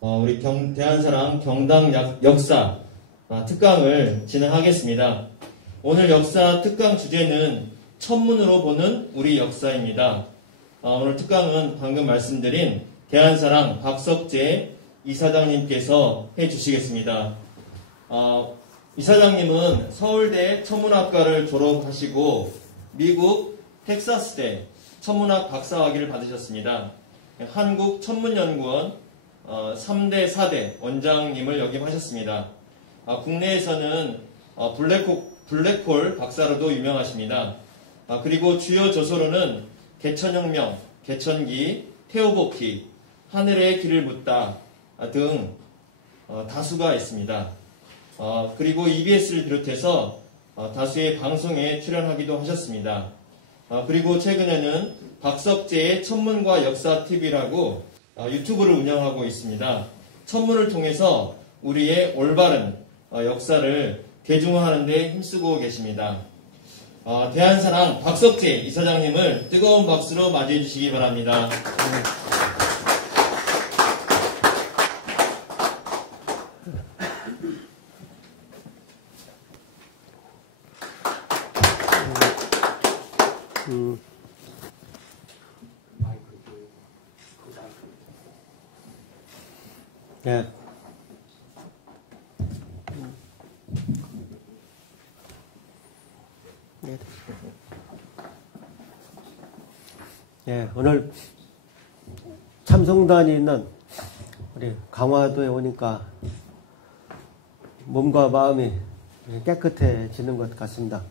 우리 대한사랑 경당 역사 특강을 진행하겠습니다. 오늘 역사 특강 주제는 천문으로 보는 우리 역사입니다. 오늘 특강은 방금 말씀드린 대한사랑 박석재 이사장님께서 해주시겠습니다. 이사장님은 서울대 천문학과를 졸업하시고 미국 텍사스대 천문학 박사학위를 받으셨습니다. 한국천문연구원 3대, 4대 원장님을 역임하셨습니다. 국내에서는 블랙홀 박사로도 유명하십니다. 그리고 주요 저서로는 개천혁명, 개천기, 태오복희, 하늘의 길을 묻다 등 다수가 있습니다. 그리고 EBS를 비롯해서 다수의 방송에 출연하기도 하셨습니다. 그리고 최근에는 박석재의 천문과 역사 TV라고 유튜브를 운영하고 있습니다. 천문을 통해서 우리의 올바른 역사를 대중화하는 데 힘쓰고 계십니다. 대한사랑 박석재 이사장님을 뜨거운 박수로 맞이해 주시기 바랍니다. 예. 예, 오늘 참성단이 있는 우리 강화도에 오니까 몸과 마음이 깨끗해지는 것 같습니다.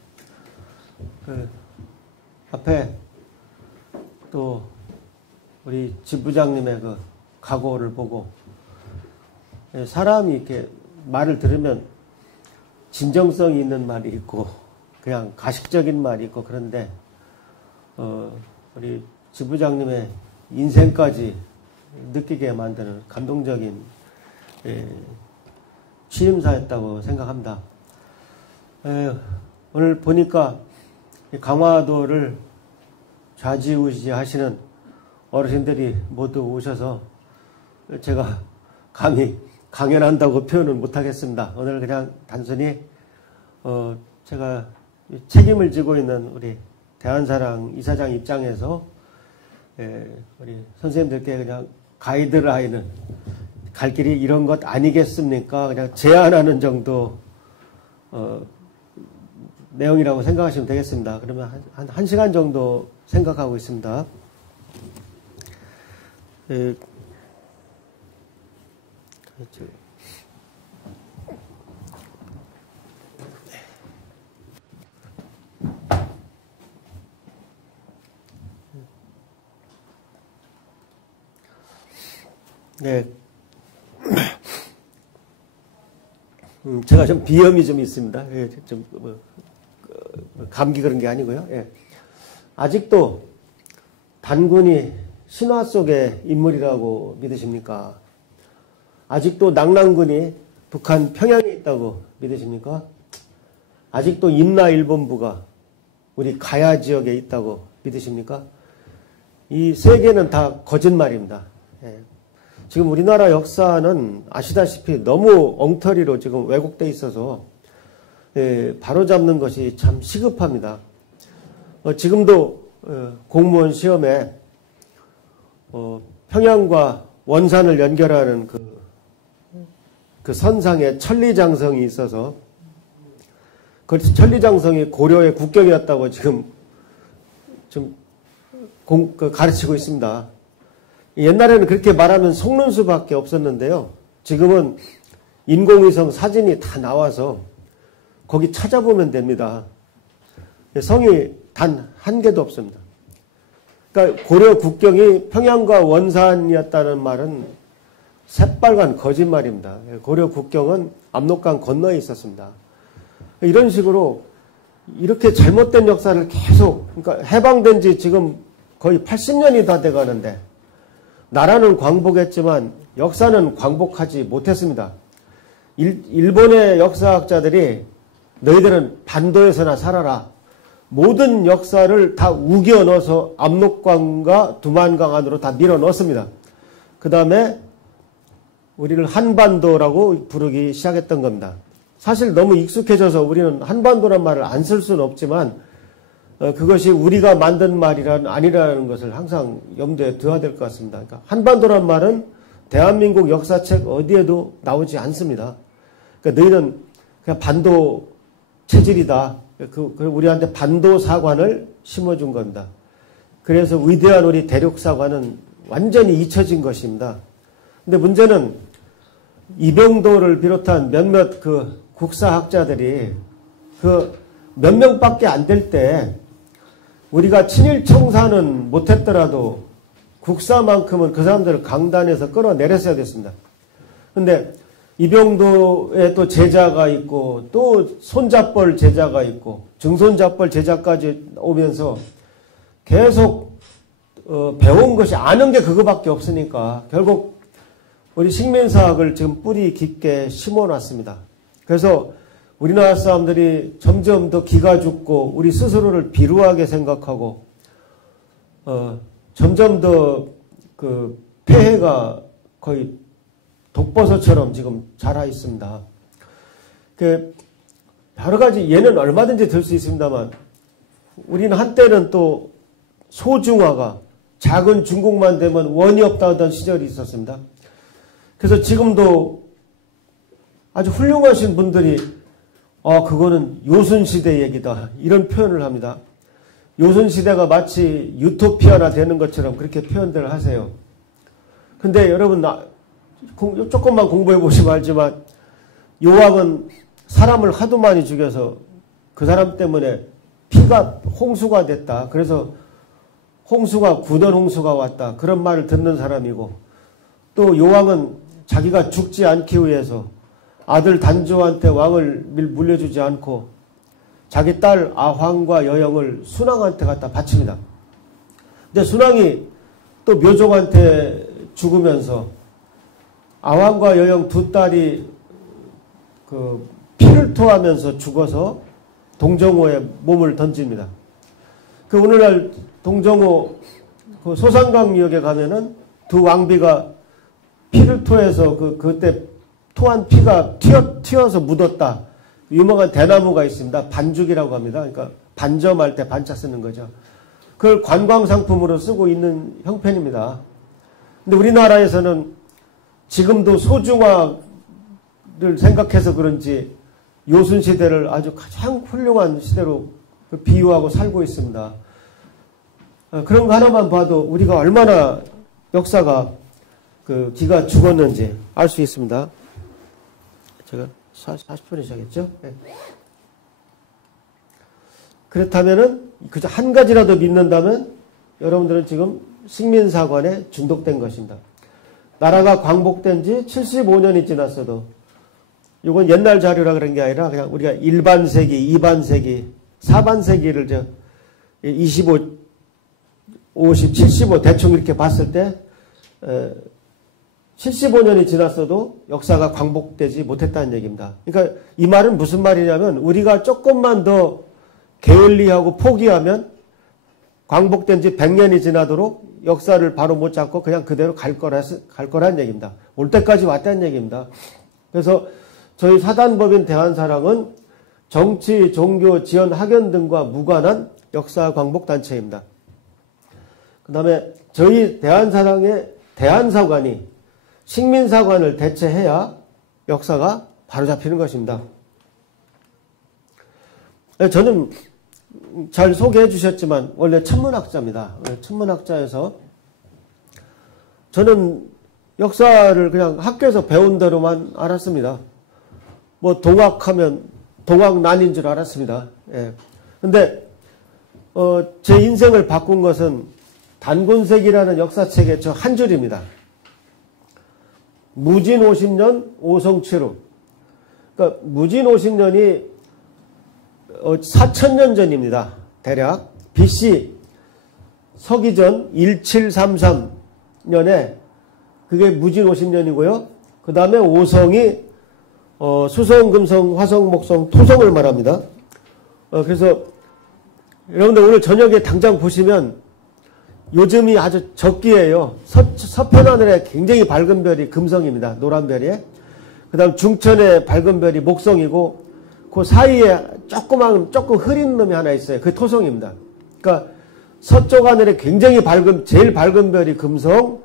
그 앞에 또 우리 지부장님의 그 각오를 보고 사람이 이렇게 말을 들으면 진정성이 있는 말이 있고 그냥 가식적인 말이 있고 그런데 우리 지부장님의 인생까지 느끼게 만드는 감동적인 취임사였다고 생각합니다. 오늘 보니까 강화도를 좌지우지하시는 어르신들이 모두 오셔서 제가 감히 강연한다고 표현은 못하겠습니다. 오늘 그냥 단순히 제가 책임을 지고 있는 우리 대한사랑 이사장 입장에서 우리 선생님들께 그냥 가이드라인은 갈 길이 이런 것 아니겠습니까? 그냥 제안하는 정도 내용이라고 생각하시면 되겠습니다. 그러면 한 1시간 정도 생각하고 있습니다. 네. 제가 좀 비염이 좀 있습니다. 예, 좀 감기 그런 게 아니고요. 예. 아직도 단군이 신화 속의 인물이라고 믿으십니까? 아직도 낙랑군이 북한 평양에 있다고 믿으십니까? 아직도 임나일본부가 우리 가야 지역에 있다고 믿으십니까? 이 세 개는 다 거짓말입니다. 예. 지금 우리나라 역사는 아시다시피 너무 엉터리로 지금 왜곡되어 있어서 바로잡는 것이 참 시급합니다. 지금도 공무원 시험에 평양과 원산을 연결하는 그 선상에 천리장성이 있어서 그 천리장성이 고려의 국경이었다고 지금 좀 가르치고 있습니다. 옛날에는 그렇게 말하면 속는 수밖에 없었는데요. 지금은 인공위성 사진이 다 나와서 거기 찾아보면 됩니다. 성이 단 한 개도 없습니다. 그러니까 고려 국경이 평양과 원산이었다는 말은 새빨간 거짓말입니다. 고려 국경은 압록강 건너에 있었습니다. 이런 식으로 이렇게 잘못된 역사를 계속, 그러니까 해방된 지 지금 거의 80년이 다 돼가는데 나라는 광복했지만 역사는 광복하지 못했습니다. 일본의 역사학자들이 너희들은 반도에서나 살아라. 모든 역사를 다 우겨 넣어서 압록강과 두만강 안으로 다 밀어 넣었습니다. 그 다음에 우리를 한반도라고 부르기 시작했던 겁니다. 사실 너무 익숙해져서 우리는 한반도란 말을 안 쓸 수는 없지만 그것이 우리가 만든 말이란 아니라는 것을 항상 염두에 두어야 될 것 같습니다. 그러니까 한반도란 말은 대한민국 역사책 어디에도 나오지 않습니다. 그러니까 너희는 그냥 반도 체질이다. 우리한테 반도 사관을 심어준 겁니다. 그래서 위대한 우리 대륙 사관은 완전히 잊혀진 것입니다. 근데 문제는 이병도를 비롯한 몇몇 그 국사학자들이 그 몇 명밖에 안 될 때 우리가 친일 청산은 못했더라도 국사만큼은 그 사람들을 강단에서 끌어내렸어야 됐습니다. 근데 이병도의 또 제자가 있고 또 손잡벌 제자가 있고 증손잡벌 제자까지 오면서 계속 배운 것이 아는 게 그거밖에 없으니까 결국 우리 식민사학을 지금 뿌리 깊게 심어놨습니다. 그래서 우리나라 사람들이 점점 더 기가 죽고 우리 스스로를 비루하게 생각하고 점점 더 그 폐해가 거의 독버섯처럼 지금 자라 있습니다. 그 여러 가지 예는 얼마든지 들 수 있습니다만 우리는 한때는 또 소중화가 작은 중국만 되면 원이 없다 하던 시절이 있었습니다. 그래서 지금도 아주 훌륭하신 분들이 그거는 요순시대 얘기다 이런 표현을 합니다. 요순시대가 마치 유토피아나 되는 것처럼 그렇게 표현들을 하세요. 근데 여러분 조금만 공부해 보시면 알지만 요왕은 사람을 하도 많이 죽여서 그 사람 때문에 피가 홍수가 됐다. 그래서 홍수가 군원 홍수가 왔다. 그런 말을 듣는 사람이고 또 요왕은 자기가 죽지 않기 위해서 아들 단조한테 왕을 물려주지 않고 자기 딸 아황과 여영을 순왕한테 갖다 바칩니다. 근데 순왕이 또 묘종한테 죽으면서 아황과 여영 두 딸이 그 피를 토하면서 죽어서 동정호에 몸을 던집니다. 그 오늘날 동정호 그 소산강역에 가면은 두 왕비가 피를 토해서 그때 토한 피가 튀어서 묻었다. 유명한 대나무가 있습니다. 반죽이라고 합니다. 그러니까 반점할 때 반자 쓰는 거죠. 그걸 관광상품으로 쓰고 있는 형편입니다. 근데 우리나라에서는 지금도 소중화를 생각해서 그런지 요순시대를 아주 가장 훌륭한 시대로 비유하고 살고 있습니다. 그런 거 하나만 봐도 우리가 얼마나 역사가 그 기가 죽었는지 알 수 있습니다. 제가 40분에 시작했죠? 네. 그렇다면은 그저 한 가지라도 믿는다면 여러분들은 지금 식민사관에 중독된 것입니다. 나라가 광복된 지 75년이 지났어도 이건 옛날 자료라 그런 게 아니라 그냥 우리가 1반세기, 2반세기, 4반세기를 25, 50, 75 대충 이렇게 봤을 때 75년이 지났어도 역사가 광복되지 못했다는 얘기입니다. 그러니까 이 말은 무슨 말이냐면 우리가 조금만 더 게을리하고 포기하면 광복된 지 100년이 지나도록 역사를 바로 못 잡고 그냥 그대로 갈 거라는 얘기입니다. 올 때까지 왔다는 얘기입니다. 그래서 저희 사단법인 대한사랑은 정치, 종교, 지연, 학연 등과 무관한 역사 광복 단체입니다. 그 다음에 저희 대한사랑의 대한사관이 식민사관을 대체해야 역사가 바로잡히는 것입니다. 저는 잘 소개해 주셨지만 원래 천문학자입니다. 천문학자에서 저는 역사를 그냥 학교에서 배운 대로만 알았습니다. 뭐 동학하면 동학난인 줄 알았습니다. 예. 근데 제 인생을 바꾼 것은 단군색이라는 역사책의 저 한 줄입니다. 무진 50년 오성치루. 그러니까 무진 50년이 4000년 전입니다. 대략 BC 서기전 1733년에 그게 무진 50년이고요. 그 다음에 오성이 수성, 금성, 화성, 목성, 토성을 말합니다. 그래서 여러분들 오늘 저녁에 당장 보시면 요즘이 아주 적기예요. 서편하늘에 굉장히 밝은 별이 금성입니다. 노란 별이. 그 다음 중천에 밝은 별이 목성이고, 그 사이에 조금 흐린 놈이 하나 있어요. 그게 토성입니다. 그러니까 서쪽 하늘에 굉장히 제일 밝은 별이 금성,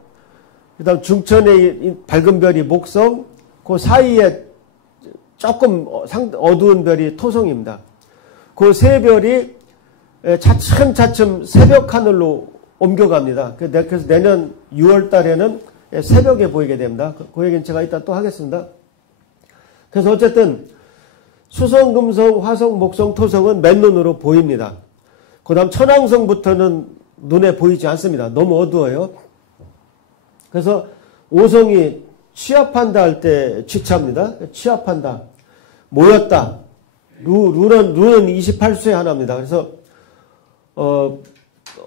그 다음 중천에 밝은 별이 목성, 그 사이에 조금 어두운 별이 토성입니다. 그 세 별이 차츰차츰 새벽 하늘로 옮겨갑니다. 그래서 내년 6월 달에는 새벽에 보이게 됩니다. 그 얘기는 제가 이따 또 하겠습니다. 그래서 어쨌든 수성, 금성, 화성, 목성, 토성은 맨눈으로 보입니다. 그 다음 천왕성부터는 눈에 보이지 않습니다. 너무 어두워요. 그래서 오성이 취합한다 할 때 취차입니다. 취합한다. 모였다. 루는 28수의 하나입니다. 그래서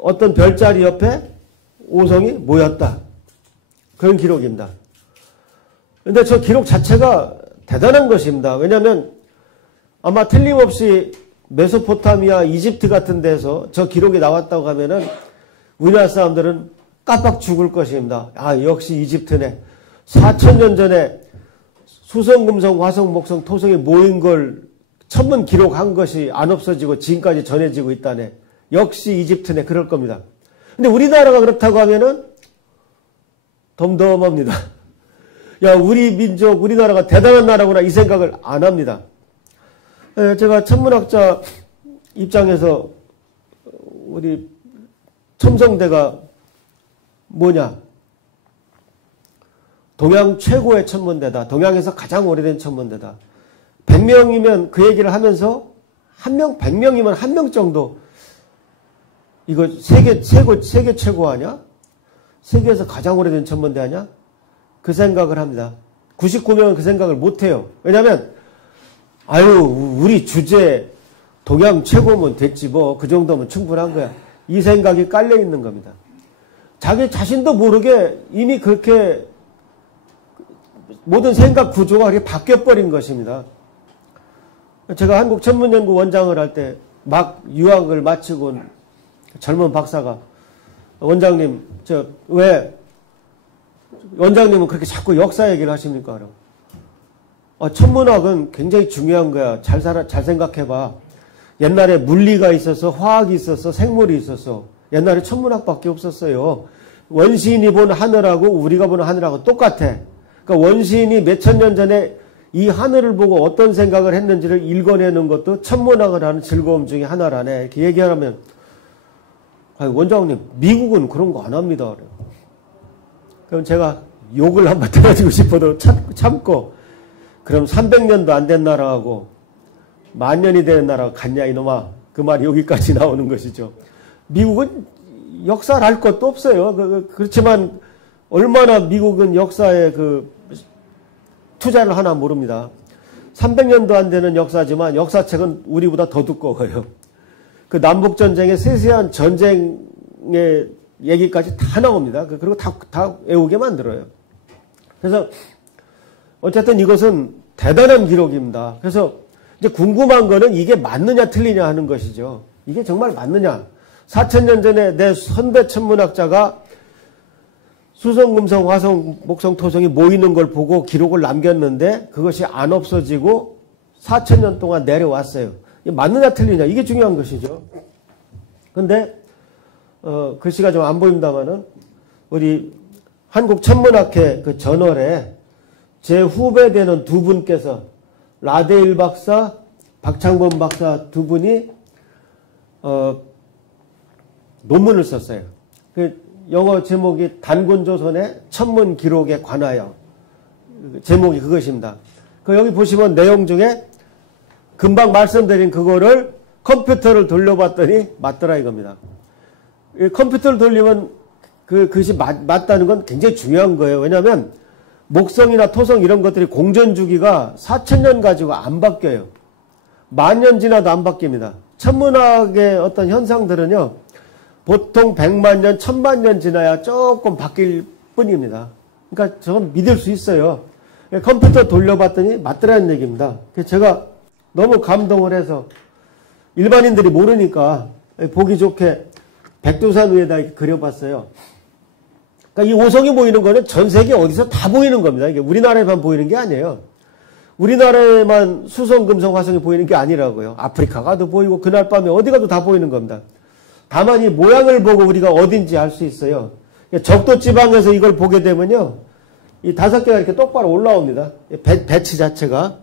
어떤 별자리 옆에 오성이 모였다. 그런 기록입니다. 근데 저 기록 자체가 대단한 것입니다. 왜냐하면 아마 틀림없이 메소포타미아, 이집트 같은 데서 저 기록이 나왔다고 하면은 우리나라 사람들은 깜빡 죽을 것입니다. 아, 역시 이집트네. 4,000년 전에 수성, 금성, 화성, 목성, 토성이 모인 걸 천문 기록한 것이 안 없어지고 지금까지 전해지고 있다네. 역시 이집트네. 그럴 겁니다. 근데 우리나라가 그렇다고 하면은 덤덤합니다. 야, 우리 민족, 우리나라가 대단한 나라구나 이 생각을 안 합니다. 제가 천문학자 입장에서 우리 첨성대가 뭐냐? 동양 최고의 천문대다. 동양에서 가장 오래된 천문대다. 100명이면 그 얘기를 하면서 100명이면 한 명 정도 이거 세계 최고 아니야? 세계에서 가장 오래된 천문대 아니야? 그 생각을 합니다. 99명은 그 생각을 못해요. 왜냐하면 우리 주제 동양 최고면 됐지 뭐 그 정도면 충분한 거야. 이 생각이 깔려 있는 겁니다. 자기 자신도 모르게 이미 그렇게 모든 생각 구조가 그렇게 바뀌어버린 것입니다. 제가 한국천문연구 원장을 할 때 막 유학을 마치고 온 젊은 박사가 원장님 왜 원장님은 그렇게 자꾸 역사 얘기를 하십니까? 천문학은 굉장히 중요한 거야. 잘 생각해봐. 옛날에 물리가 있어서 화학이 있어서 생물이 있어서 옛날에 천문학밖에 없었어요. 원시인이 본 하늘하고 우리가 보는 하늘하고 똑같아. 그러니까 원시인이 몇천 년 전에 이 하늘을 보고 어떤 생각을 했는지를 읽어내는 것도 천문학을 하는 즐거움 중에 하나라네. 이렇게 얘기하면 원장님 미국은 그런 거 안 합니다. 그럼 제가 욕을 한번 들어주고 싶어도 참고 그럼 300년도 안 된 나라하고 만년이 되는 나라가 같냐 이놈아. 그 말이 여기까지 나오는 것이죠. 미국은 역사를 할 것도 없어요. 그렇지만 얼마나 미국은 역사에 투자를 하나 모릅니다. 300년도 안 되는 역사지만 역사책은 우리보다 더 두꺼워요. 그 남북전쟁의 세세한 전쟁의 얘기까지 다 나옵니다. 그리고 다 외우게 만들어요. 그래서 어쨌든 이것은 대단한 기록입니다. 그래서 이제 궁금한 거는 이게 맞느냐 틀리냐 하는 것이죠. 이게 정말 맞느냐. 4,000년 전에 내 선배 천문학자가 수성, 금성, 화성, 목성, 토성이 모이는 걸 보고 기록을 남겼는데 그것이 안 없어지고 4,000년 동안 내려왔어요. 이게 맞느냐 틀리냐 이게 중요한 것이죠. 근데 글씨가 좀 안 보입니다만은 우리 한국천문학회 그 저널에 제 후배 되는 두 분께서 라데일 박사, 박창범 박사 두 분이 논문을 썼어요. 그 영어 제목이 단군조선의 천문 기록에 관하여. 제목이 그것입니다. 여기 보시면 내용 중에 금방 말씀드린 그거를 컴퓨터를 돌려봤더니 맞더라 이겁니다. 컴퓨터를 돌리면 그것이 맞다는 건 굉장히 중요한 거예요. 왜냐하면 목성이나 토성 이런 것들이 공전 주기가 4,000년 가지고 안 바뀌어요. 10,000년 지나도 안 바뀝니다. 천문학의 어떤 현상들은요. 보통 100만 년, 1000만 년 지나야 조금 바뀔 뿐입니다. 그러니까 저건 믿을 수 있어요. 컴퓨터 돌려봤더니 맞더라는 얘기입니다. 그래서 제가 너무 감동을 해서 일반인들이 모르니까 보기 좋게 백두산 위에다 이렇게 그려봤어요. 그러니까 이 오성이 보이는 거는 전 세계 어디서 다 보이는 겁니다. 이게 우리나라에만 보이는 게 아니에요. 우리나라에만 수성, 금성, 화성이 보이는 게 아니라고요. 아프리카 가도 보이고 그날 밤에 어디 가도 다 보이는 겁니다. 다만 이 모양을 보고 우리가 어딘지 알 수 있어요. 적도 지방에서 이걸 보게 되면요. 이 5개가 이렇게 똑바로 올라옵니다. 배치 자체가.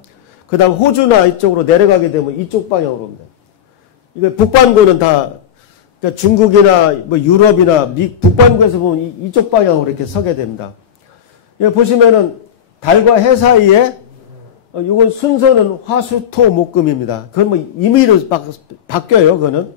그 다음 호주나 이쪽으로 내려가게 되면 이쪽 방향으로 옵니다. 이거 북반구는 다 그러니까 중국이나 뭐 유럽이나 북반구에서 보면 이쪽 방향으로 이렇게 서게 됩니다. 여기 보시면은 달과 해 사이에 이건 순서는 화수토 목금입니다. 그건 뭐 임의로 바뀌어요. 그거는.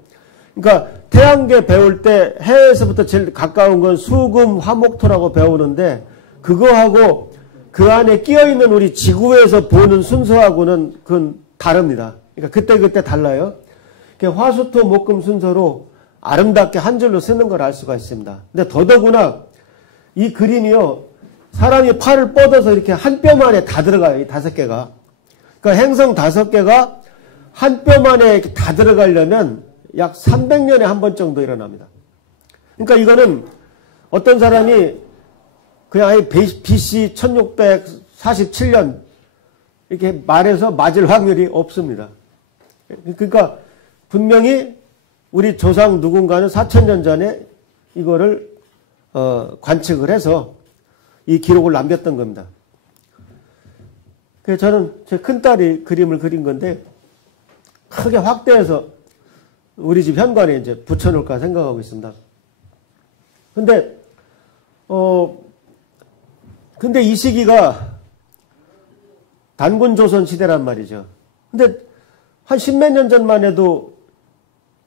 그러니까 태양계 배울 때 해에서부터 제일 가까운 건 수금 화목토라고 배우는데 그거하고 그 안에 끼어있는 우리 지구에서 보는 순서하고는 그건 다릅니다. 그러니까 그때 달라요. 화수토 목금 순서로 아름답게 한 줄로 쓰는 걸 알 수가 있습니다. 근데 더더구나 이 그림이요. 사람이 팔을 뻗어서 이렇게 한 뼘 안에 다 들어가요. 이 5개가. 그러니까 행성 5개가 한 뼘 안에 이렇게 다 들어가려면 약 300년에 한 번 정도 일어납니다. 그러니까 이거는 어떤 사람이 그냥 BC 1647년 이렇게 말해서 맞을 확률이 없습니다. 그러니까 분명히 우리 조상 누군가는 4000년 전에 이거를 관측을 해서 이 기록을 남겼던 겁니다. 그래서 저는 제 큰딸이 그림을 그린 건데 크게 확대해서 우리 집 현관에 이제 붙여놓을까 생각하고 있습니다. 근데 이 시기가 단군조선 시대란 말이죠. 근데 한 10몇 년 전만 해도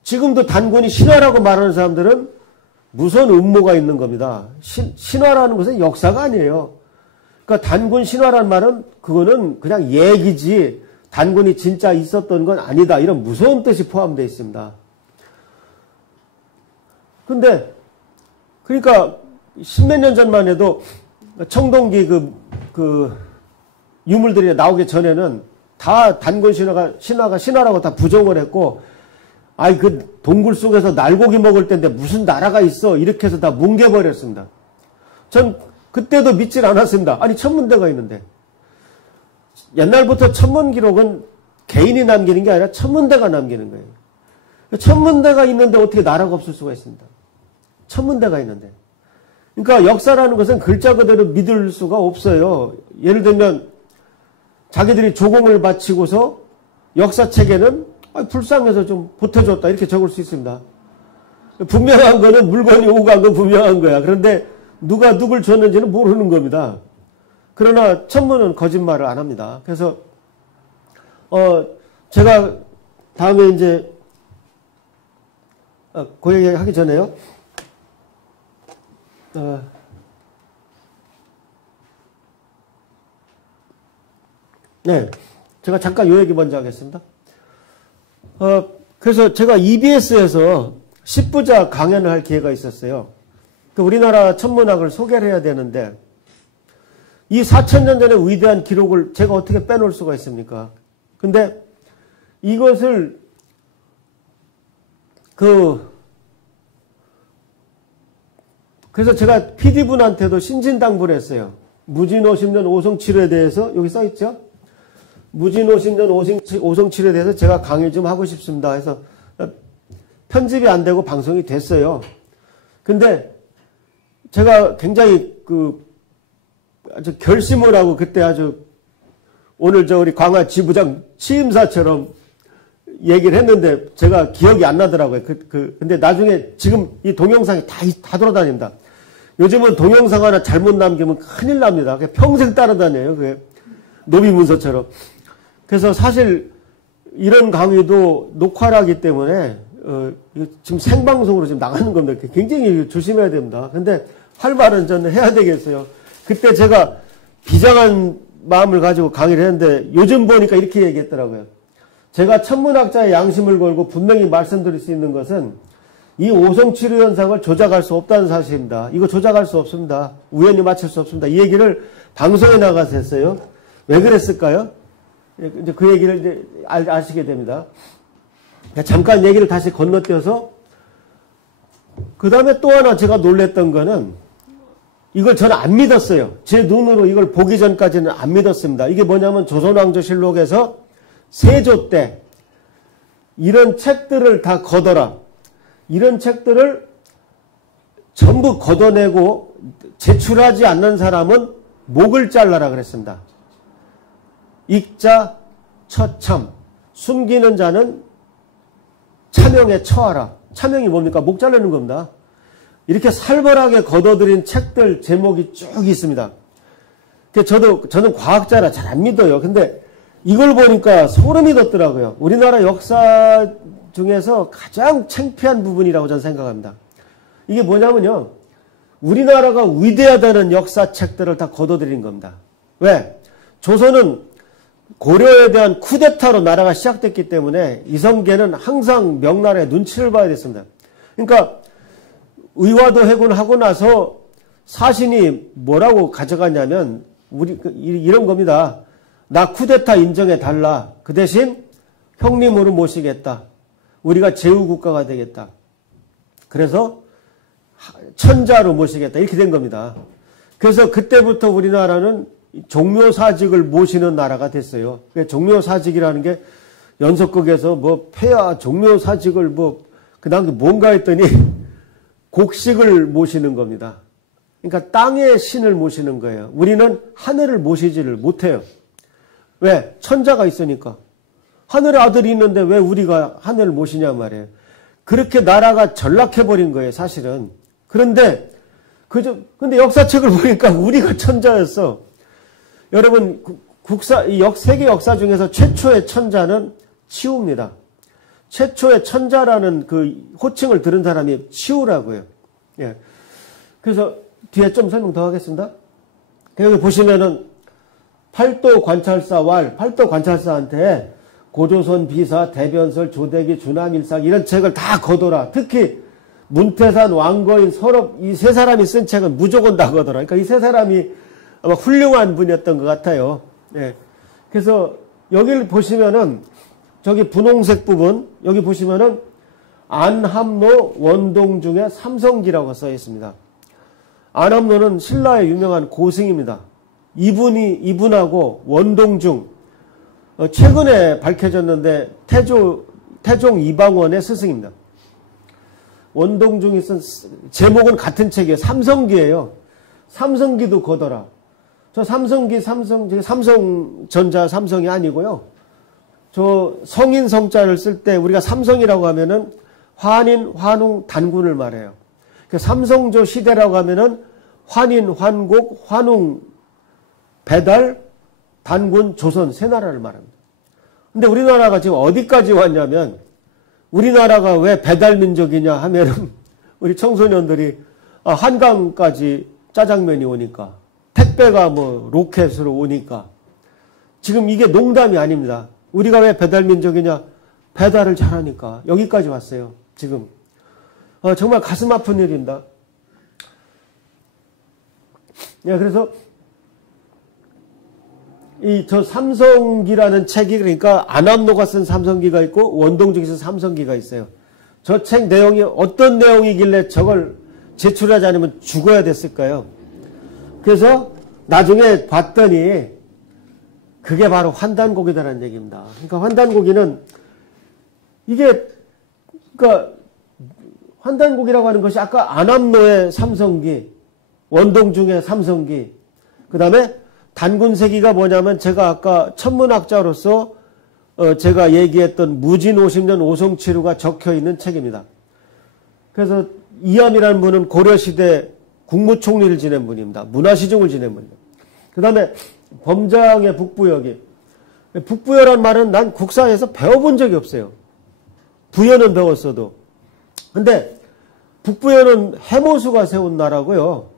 지금도 단군이 신화라고 말하는 사람들은 무서운 음모가 있는 겁니다. 신화라는 것은 역사가 아니에요. 그러니까 단군 신화라는 말은 그거는 그냥 얘기지 단군이 진짜 있었던 건 아니다. 이런 무서운 뜻이 포함되어 있습니다. 근데 그러니까 10몇 년 전만 해도 청동기 그 유물들이 나오기 전에는 다 단군 신화라고 다 부정을 했고 그 동굴 속에서 날고기 먹을 때인데 무슨 나라가 있어 이렇게 해서 다 뭉개버렸습니다. 전 그때도 믿질 않았습니다. 천문대가 있는데 옛날부터 천문 기록은 개인이 남기는 게 아니라 천문대가 남기는 거예요. 천문대가 있는데 어떻게 나라가 없을 수가 있습니다. 천문대가 있는데. 그러니까 역사라는 것은 글자 그대로 믿을 수가 없어요. 예를 들면 자기들이 조공을 바치고서 역사책에는 불쌍해서 좀 보태줬다 이렇게 적을 수 있습니다. 분명한 거는 물건이 오고 간 건 분명한 거야. 그런데 누가 누굴 줬는지는 모르는 겁니다. 그러나 천문은 거짓말을 안 합니다. 그래서 제가 다음에 이제 그 얘기 하기 전에요. 네, 제가 잠깐 요 얘기 먼저 하겠습니다. 그래서 제가 EBS에서 10부자 강연을 할 기회가 있었어요. 우리나라 천문학을 소개를 해야 되는데 이 4000년 전의 위대한 기록을 제가 어떻게 빼놓을 수가 있습니까? 근데 이것을 그래서 제가 PD분한테도 신진당부를 했어요. 무진호 10년 오성치료에 대해서 여기 써있죠? 무진호 10년 오성치료에 대해서 제가 강의 좀 하고 싶습니다 해서 편집이 안 되고 방송이 됐어요. 근데 제가 굉장히 아주 결심을 하고 그때 아주 오늘 우리 광화 지부장 취임사처럼 얘기를 했는데 제가 기억이 안 나더라고요. 근데 나중에 지금 이 동영상이 다 돌아다닙니다. 요즘은 동영상 하나 잘못 남기면 큰일 납니다. 그냥 평생 따라다녀요. 그게 노비문서처럼. 그래서 사실 이런 강의도 녹화를 하기 때문에 지금 생방송으로 지금 나가는 겁니다. 굉장히 조심해야 됩니다. 근데 할 말은 저는 해야 되겠어요. 그때 제가 비장한 마음을 가지고 강의를 했는데 요즘 보니까 이렇게 얘기했더라고요. 제가 천문학자의 양심을 걸고 분명히 말씀드릴 수 있는 것은 이 오성치료 현상을 조작할 수 없다는 사실입니다. 이거 조작할 수 없습니다. 우연히 맞출 수 없습니다. 이 얘기를 방송에 나가서 했어요. 왜 그랬을까요? 이제 그 얘기를 이제 아시게 됩니다. 잠깐 얘기를 다시 건너뛰어서 그 다음에 또 하나 제가 놀랬던 거는 이걸 저는 안 믿었어요. 제 눈으로 이걸 보기 전까지는 안 믿었습니다. 이게 뭐냐면 조선왕조실록에서 세조 때 이런 책들을 다 걷어라. 이런 책들을 전부 걷어내고 제출하지 않는 사람은 목을 잘라라 그랬습니다. 익자 처참, 숨기는 자는 차명에 처하라. 차명이 뭡니까? 목 자르는 겁니다. 이렇게 살벌하게 걷어들인 책들 제목이 쭉 있습니다. 저는 과학자라 잘 안 믿어요. 근데 이걸 보니까 소름이 돋더라고요. 우리나라 역사 중에서 가장 창피한 부분이라고 저는 생각합니다. 이게 뭐냐면요. 우리나라가 위대하다는 역사책들을 다 걷어들인 겁니다. 왜? 조선은 고려에 대한 쿠데타로 나라가 시작됐기 때문에 이성계는 항상 명나라의 눈치를 봐야 됐습니다. 그러니까 의화도 해군하고 나서 사신이 뭐라고 가져갔냐면 이런 겁니다. 나 쿠데타 인정해 달라. 그 대신 형님으로 모시겠다. 우리가 제후국가가 되겠다. 그래서 천자로 모시겠다. 이렇게 된 겁니다. 그래서 그때부터 우리나라는 종묘사직을 모시는 나라가 됐어요. 종묘사직이라는 게 연속극에서 뭐 폐하 종묘사직을 그 다음에 뭔가 했더니 곡식을 모시는 겁니다. 그러니까 땅의 신을 모시는 거예요. 우리는 하늘을 모시지를 못해요. 왜? 천자가 있으니까. 하늘에 아들이 있는데 왜 우리가 하늘을 모시냐 말이에요. 그렇게 나라가 전락해버린 거예요, 사실은. 그런데, 근데 역사책을 보니까 우리가 천자였어. 여러분, 세계 역사 중에서 최초의 천자는 치우입니다. 최초의 천자라는 그 호칭을 들은 사람이 치우라고요. 예. 그래서 뒤에 좀 설명 더 하겠습니다. 여기 보시면은 팔도 관찰사 팔도 관찰사한테 고조선 비사, 대변설, 조대기, 주남일상 이런 책을 다 거둬라. 특히 문태산, 왕거인, 서럽 이 세 사람이 쓴 책은 무조건 다 거둬라. 그러니까 이 세 사람이 아마 훌륭한 분이었던 것 같아요. 예. 그래서 여기를 보시면은 저기 분홍색 부분 여기 보시면은 안함노 원동중의 삼성기라고 써 있습니다. 안함노는 신라의 유명한 고승입니다. 이분하고 원동중 최근에 밝혀졌는데 태종 이방원의 스승입니다. 원동중이 쓴 제목은 같은 책이에요. 삼성기예요. 삼성기도 거더라. 저 삼성전자 삼성이 아니고요. 저 성인 성자를 쓸 때 우리가 삼성이라고 하면은 환인, 환웅, 단군을 말해요. 삼성조 시대라고 하면은 환인, 환곡, 환웅, 배달, 단군, 조선 세 나라를 말합니다. 근데 우리나라가 지금 어디까지 왔냐면 우리나라가 왜 배달민족이냐 하면은 우리 청소년들이 한강까지 짜장면이 오니까 택배가 로켓으로 오니까 지금 이게 농담이 아닙니다. 우리가 왜 배달민족이냐? 배달을 잘하니까 여기까지 왔어요. 지금 정말 가슴 아픈 일입니다. 예, 그래서 저 삼성기라는 책이 그러니까 안함노가 쓴 삼성기가 있고 원동중이 쓴 삼성기가 있어요. 저 책 내용이 어떤 내용이길래 저걸 제출하지 않으면 죽어야 됐을까요? 그래서 나중에 봤더니 그게 바로 환단곡이다라는 얘기입니다. 그러니까 환단곡이는 이게 그러니까 환단곡이라고 하는 것이 아까 안함노의 삼성기, 원동중의 삼성기, 그 다음에 단군세기가 뭐냐면 제가 아까 천문학자로서 제가 얘기했던 무진 50년 오송치루가 적혀있는 책입니다. 그래서 이암이라는 분은 고려시대 국무총리를 지낸 분입니다. 문화시중을 지낸 분입니다. 그 다음에 범장의 북부여기. 북부여란 말은 난 국사에서 배워본 적이 없어요. 부여는 배웠어도. 근데 북부여는 해모수가 세운 나라고요.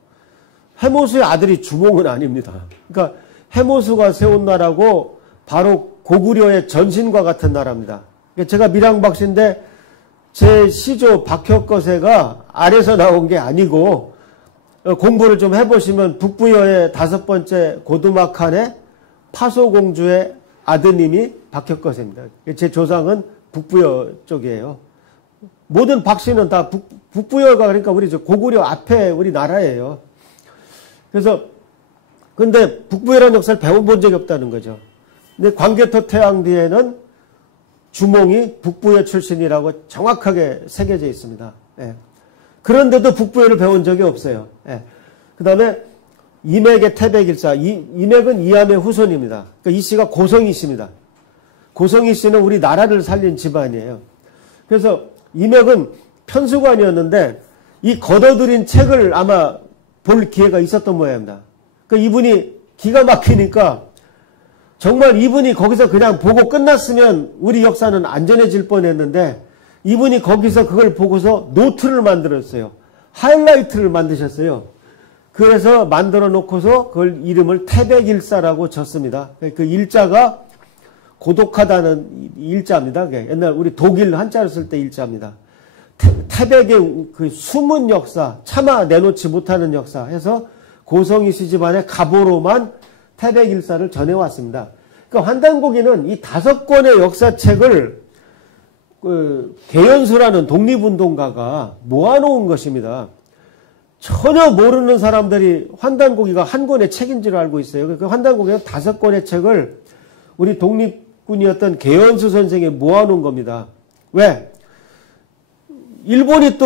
해모수의 아들이 주몽은 아닙니다. 그러니까 해모수가 세운 나라고 바로 고구려의 전신과 같은 나라입니다. 제가 밀양박씨인데 제 시조 박혁거세가 아래서 나온 게 아니고 공부를 좀 해보시면 북부여의 5번째 고두막한의 파소공주의 아드님이 박혁거세입니다. 제 조상은 북부여 쪽이에요. 모든 박씨는 다 북부여가 그러니까 우리 저 고구려 앞에 우리 나라예요. 그래서 근데 북부여라는 역사를 배워본 적이 없다는 거죠. 근데 광개토 태왕비에는 주몽이 북부여 출신이라고 정확하게 새겨져 있습니다. 예. 그런데도 북부여를 배운 적이 없어요. 예. 그 다음에 이맥의 태백일사, 이맥은 이암의 후손입니다. 그러니까 이 씨가 고성이 씨입니다. 고성이 씨는 우리 나라를 살린 집안이에요. 그래서 이맥은 편수관이었는데 이 걷어들인 책을 아마 볼 기회가 있었던 모양입니다. 그러니까 이분이 기가 막히니까 정말 이분이 거기서 그냥 보고 끝났으면 우리 역사는 안전해질 뻔했는데 이분이 거기서 그걸 보고서 노트를 만들었어요. 하이라이트를 만드셨어요. 그래서 만들어 놓고서 그걸 이름을 태백일사라고 졌습니다. 그 일자가 고독하다는 일자입니다. 옛날 우리 독일 한자를 쓸 때 일자입니다. 태백의 그 숨은 역사, 차마 내놓지 못하는 역사 해서 고성이 씨 집안의 가보로만 태백일사를 전해왔습니다. 그러니까 환단고기는 이 5권의 역사책을 개연수라는 독립운동가가 모아놓은 것입니다. 전혀 모르는 사람들이 환단고기가 한 권의 책인 줄 알고 있어요. 그 환단고기는 5권의 책을 우리 독립군이었던 개연수 선생이 모아놓은 겁니다. 왜? 일본이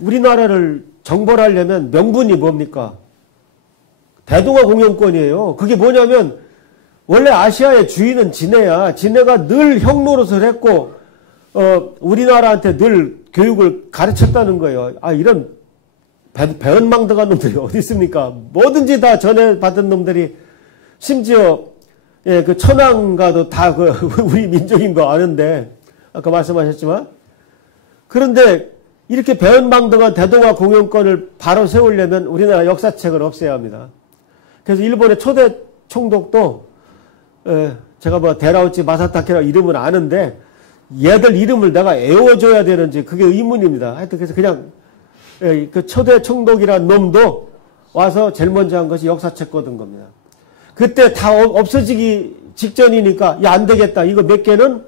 우리나라를 정벌하려면 명분이 뭡니까? 대동아 공영권이에요. 그게 뭐냐면 원래 아시아의 주인은 지네야. 지네가 늘 형 노릇을 했고 우리나라한테 늘 교육을 가르쳤다는 거예요. 아 이런 배은망덕한 놈들이 어디 있습니까? 뭐든지 다 전해받은 놈들이 심지어 그 천황가도 다 우리 민족인 거 아는데 아까 말씀하셨지만 그런데 이렇게 배은망덕한 대동아 공영권을 바로 세우려면 우리나라 역사책을 없애야 합니다. 그래서 일본의 초대 총독도 제가 뭐 데라우치 마사타케라 이름은 아는데 얘들 이름을 내가 애워줘야 되는지 그게 의문입니다. 하여튼 그래서 그냥 그 초대 총독이란 놈도 와서 제일 먼저 한 것이 역사책 거둔 겁니다. 그때 다 없어지기 직전이니까 야 안 되겠다. 이거 몇 개는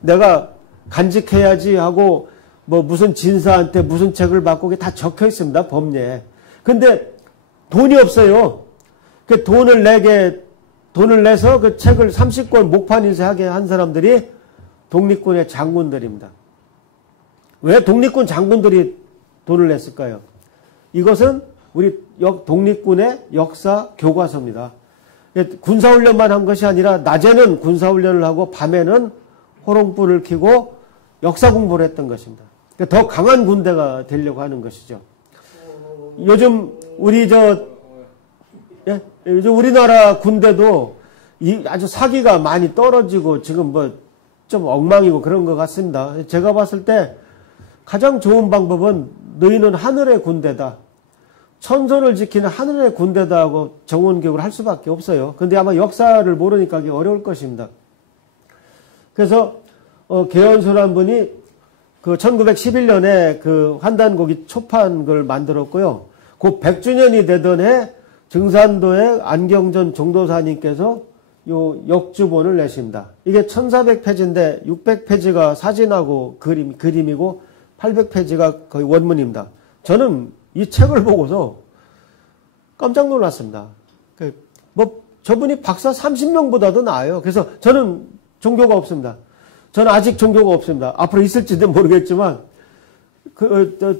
내가 간직해야지 하고 뭐 무슨 진사한테 무슨 책을 받고 그게 다 적혀 있습니다. 법례에. 근데 돈이 없어요. 그 돈을 내서 그 책을 30권 목판 인쇄하게 한 사람들이 독립군의 장군들입니다. 왜 독립군 장군들이 돈을 냈을까요? 이것은 우리 독립군의 역사 교과서입니다. 군사훈련만 한 것이 아니라 낮에는 군사훈련을 하고 밤에는 호롱불을 켜고 역사 공부를 했던 것입니다. 더 강한 군대가 되려고 하는 것이죠. 요즘 요즘 우리나라 군대도 아주 사기가 많이 떨어지고 지금 뭐 좀 엉망이고 그런 것 같습니다. 제가 봤을 때 가장 좋은 방법은 너희는 하늘의 군대다. 천선을 지키는 하늘의 군대다 하고 정원교육을 할 수밖에 없어요. 근데 아마 역사를 모르니까 이게 어려울 것입니다. 그래서 개연수란 분이 그 1911년에 그 환단고기 초판을 만들었고요. 그 100주년이 되던 해 증산도의 안경전 종도사님께서 요 역주본을 내십니다. 이게 1400페이지인데 600페이지가 사진하고 그림이고 800페이지가 거의 원문입니다. 저는 이 책을 보고서 깜짝 놀랐습니다. 뭐 저분이 박사 30명보다도 나아요. 그래서 저는 종교가 없습니다. 저는 아직 종교가 없습니다. 앞으로 있을지도 모르겠지만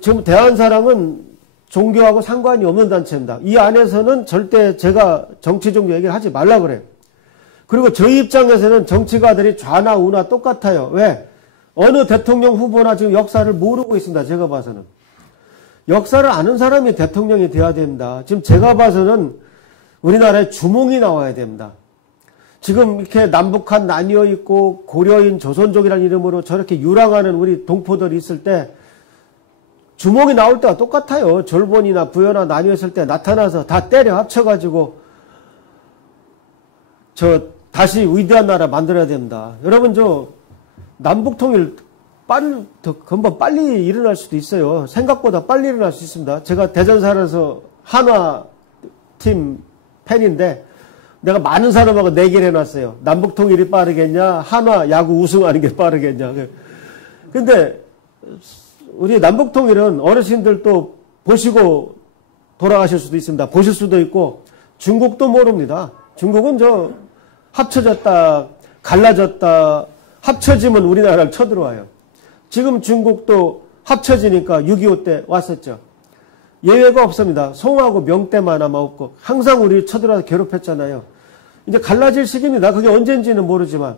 지금 대한사랑은 종교하고 상관이 없는 단체입니다. 이 안에서는 절대 제가 정치 종교 얘기를 하지 말라 그래요. 그리고 저희 입장에서는 정치가들이 좌나 우나 똑같아요. 왜? 어느 대통령 후보나 지금 역사를 모르고 있습니다. 제가 봐서는. 역사를 아는 사람이 대통령이 돼야 됩니다. 지금 제가 봐서는 우리나라에 주몽이 나와야 됩니다. 지금 이렇게 남북한 나뉘어 있고 고려인 조선족이라는 이름으로 저렇게 유랑하는 우리 동포들이 있을 때 주몽이 나올 때와 똑같아요. 절본이나 부여나 나뉘어 있을 때 나타나서 다 때려 합쳐가지고 다시 위대한 나라 만들어야 됩니다. 여러분 남북통일 금방 빨리 일어날 수도 있어요. 생각보다 빨리 일어날 수 있습니다. 제가 대전사에서 한화팀 팬인데 내가 많은 사람하고 내기를 해놨어요. 남북통일이 빠르겠냐 한화 야구 우승하는 게 빠르겠냐. 근데 우리 남북통일은 어르신들도 보시고 돌아가실 수도 있습니다. 보실 수도 있고 중국도 모릅니다. 중국은 합쳐졌다, 갈라졌다, 합쳐지면 우리나라를 쳐들어와요. 지금 중국도 합쳐지니까 6.25 때 왔었죠. 예외가 없습니다. 송하고 명 때만 아마 없고 항상 우리를 쳐들어와서 괴롭혔잖아요. 이제 갈라질 시기입니다. 그게 언젠지는 모르지만.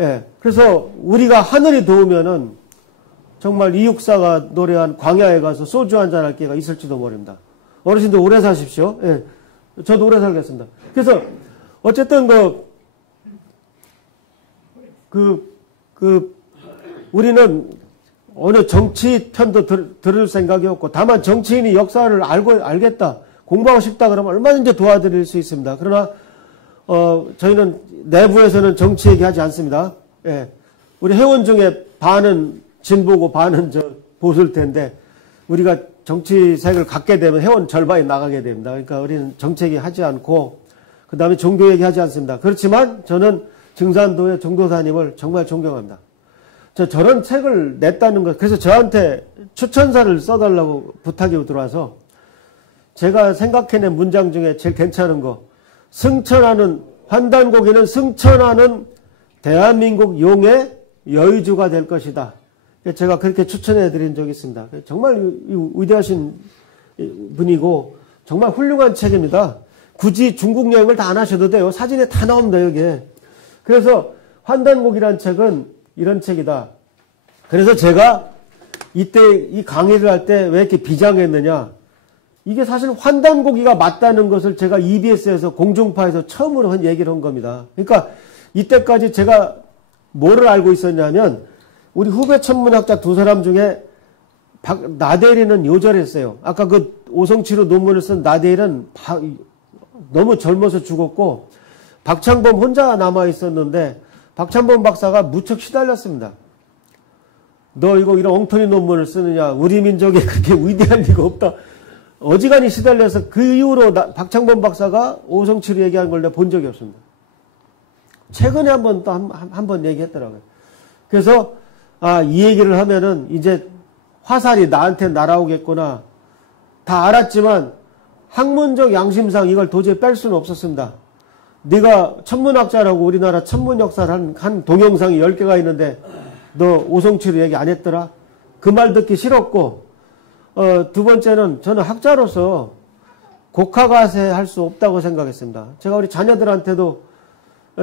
예. 그래서 우리가 하늘이 도우면은 정말 이육사가 노래한 광야에 가서 소주 한잔 할 기회가 있을지도 모릅니다. 어르신들 오래 사십시오. 예. 저도 오래 살겠습니다. 그래서 어쨌든 우리는 어느 정치 편도 들을 생각이 없고 다만 정치인이 역사를 알겠다, 공부하고 싶다 그러면 얼마든지 도와드릴 수 있습니다. 그러나 저희는 내부에서는 정치 얘기하지 않습니다. 예. 우리 회원 중에 반은 진보고 반은 보수일 텐데 우리가 정치색을 갖게 되면 회원 절반이 나가게 됩니다. 그러니까 우리는 정치 얘기하지 않고 그 다음에 종교 얘기하지 않습니다. 그렇지만 저는 증산도의 정도사님을 정말 존경합니다. 저런 책을 냈다는 것, 그래서 저한테 추천사를 써달라고 부탁이 들어와서 제가 생각해낸 문장 중에 제일 괜찮은 거, 환단고기는 승천하는 대한민국 용의 여의주가 될 것이다. 제가 그렇게 추천해 드린 적이 있습니다. 정말 위대하신 분이고 정말 훌륭한 책입니다. 굳이 중국 여행을 다 안 하셔도 돼요. 사진에 다 나옵니다, 여기에. 그래서 환단곡이라는 책은 이런 책이다. 그래서 제가 이때 이 강의를 할 때 왜 이렇게 비장했느냐. 이게 사실 환단고기가 맞다는 것을 제가 EBS에서 공중파에서 처음으로 얘기를 한 겁니다. 그러니까 이때까지 제가 뭐를 알고 있었냐면 우리 후배 천문학자 두 사람 중에 나대일은 요절했어요. 아까 그 오성치로 논문을 쓴 나대일은 너무 젊어서 죽었고 박창범 혼자 남아 있었는데 박창범 박사가 무척 시달렸습니다. 너 이런 엉터리 논문을 쓰느냐. 우리 민족에 그렇게 위대할 리가 없다. 어지간히 시달려서 그 이후로 박창범 박사가 오성치로 얘기한 걸 내가 본 적이 없습니다. 최근에 한 번 얘기했더라고요. 그래서 이 얘기를 하면은 이제 화살이 나한테 날아오겠구나. 다 알았지만 학문적 양심상 이걸 도저히 뺄 수는 없었습니다. 네가 천문학자라고 우리나라 천문 역사를 한 동영상이 10개가 있는데 너 오성치로 얘기 안 했더라? 그 말 듣기 싫었고 두 번째는 저는 학자로서 곡하가세 할 수 없다고 생각했습니다. 제가 우리 자녀들한테도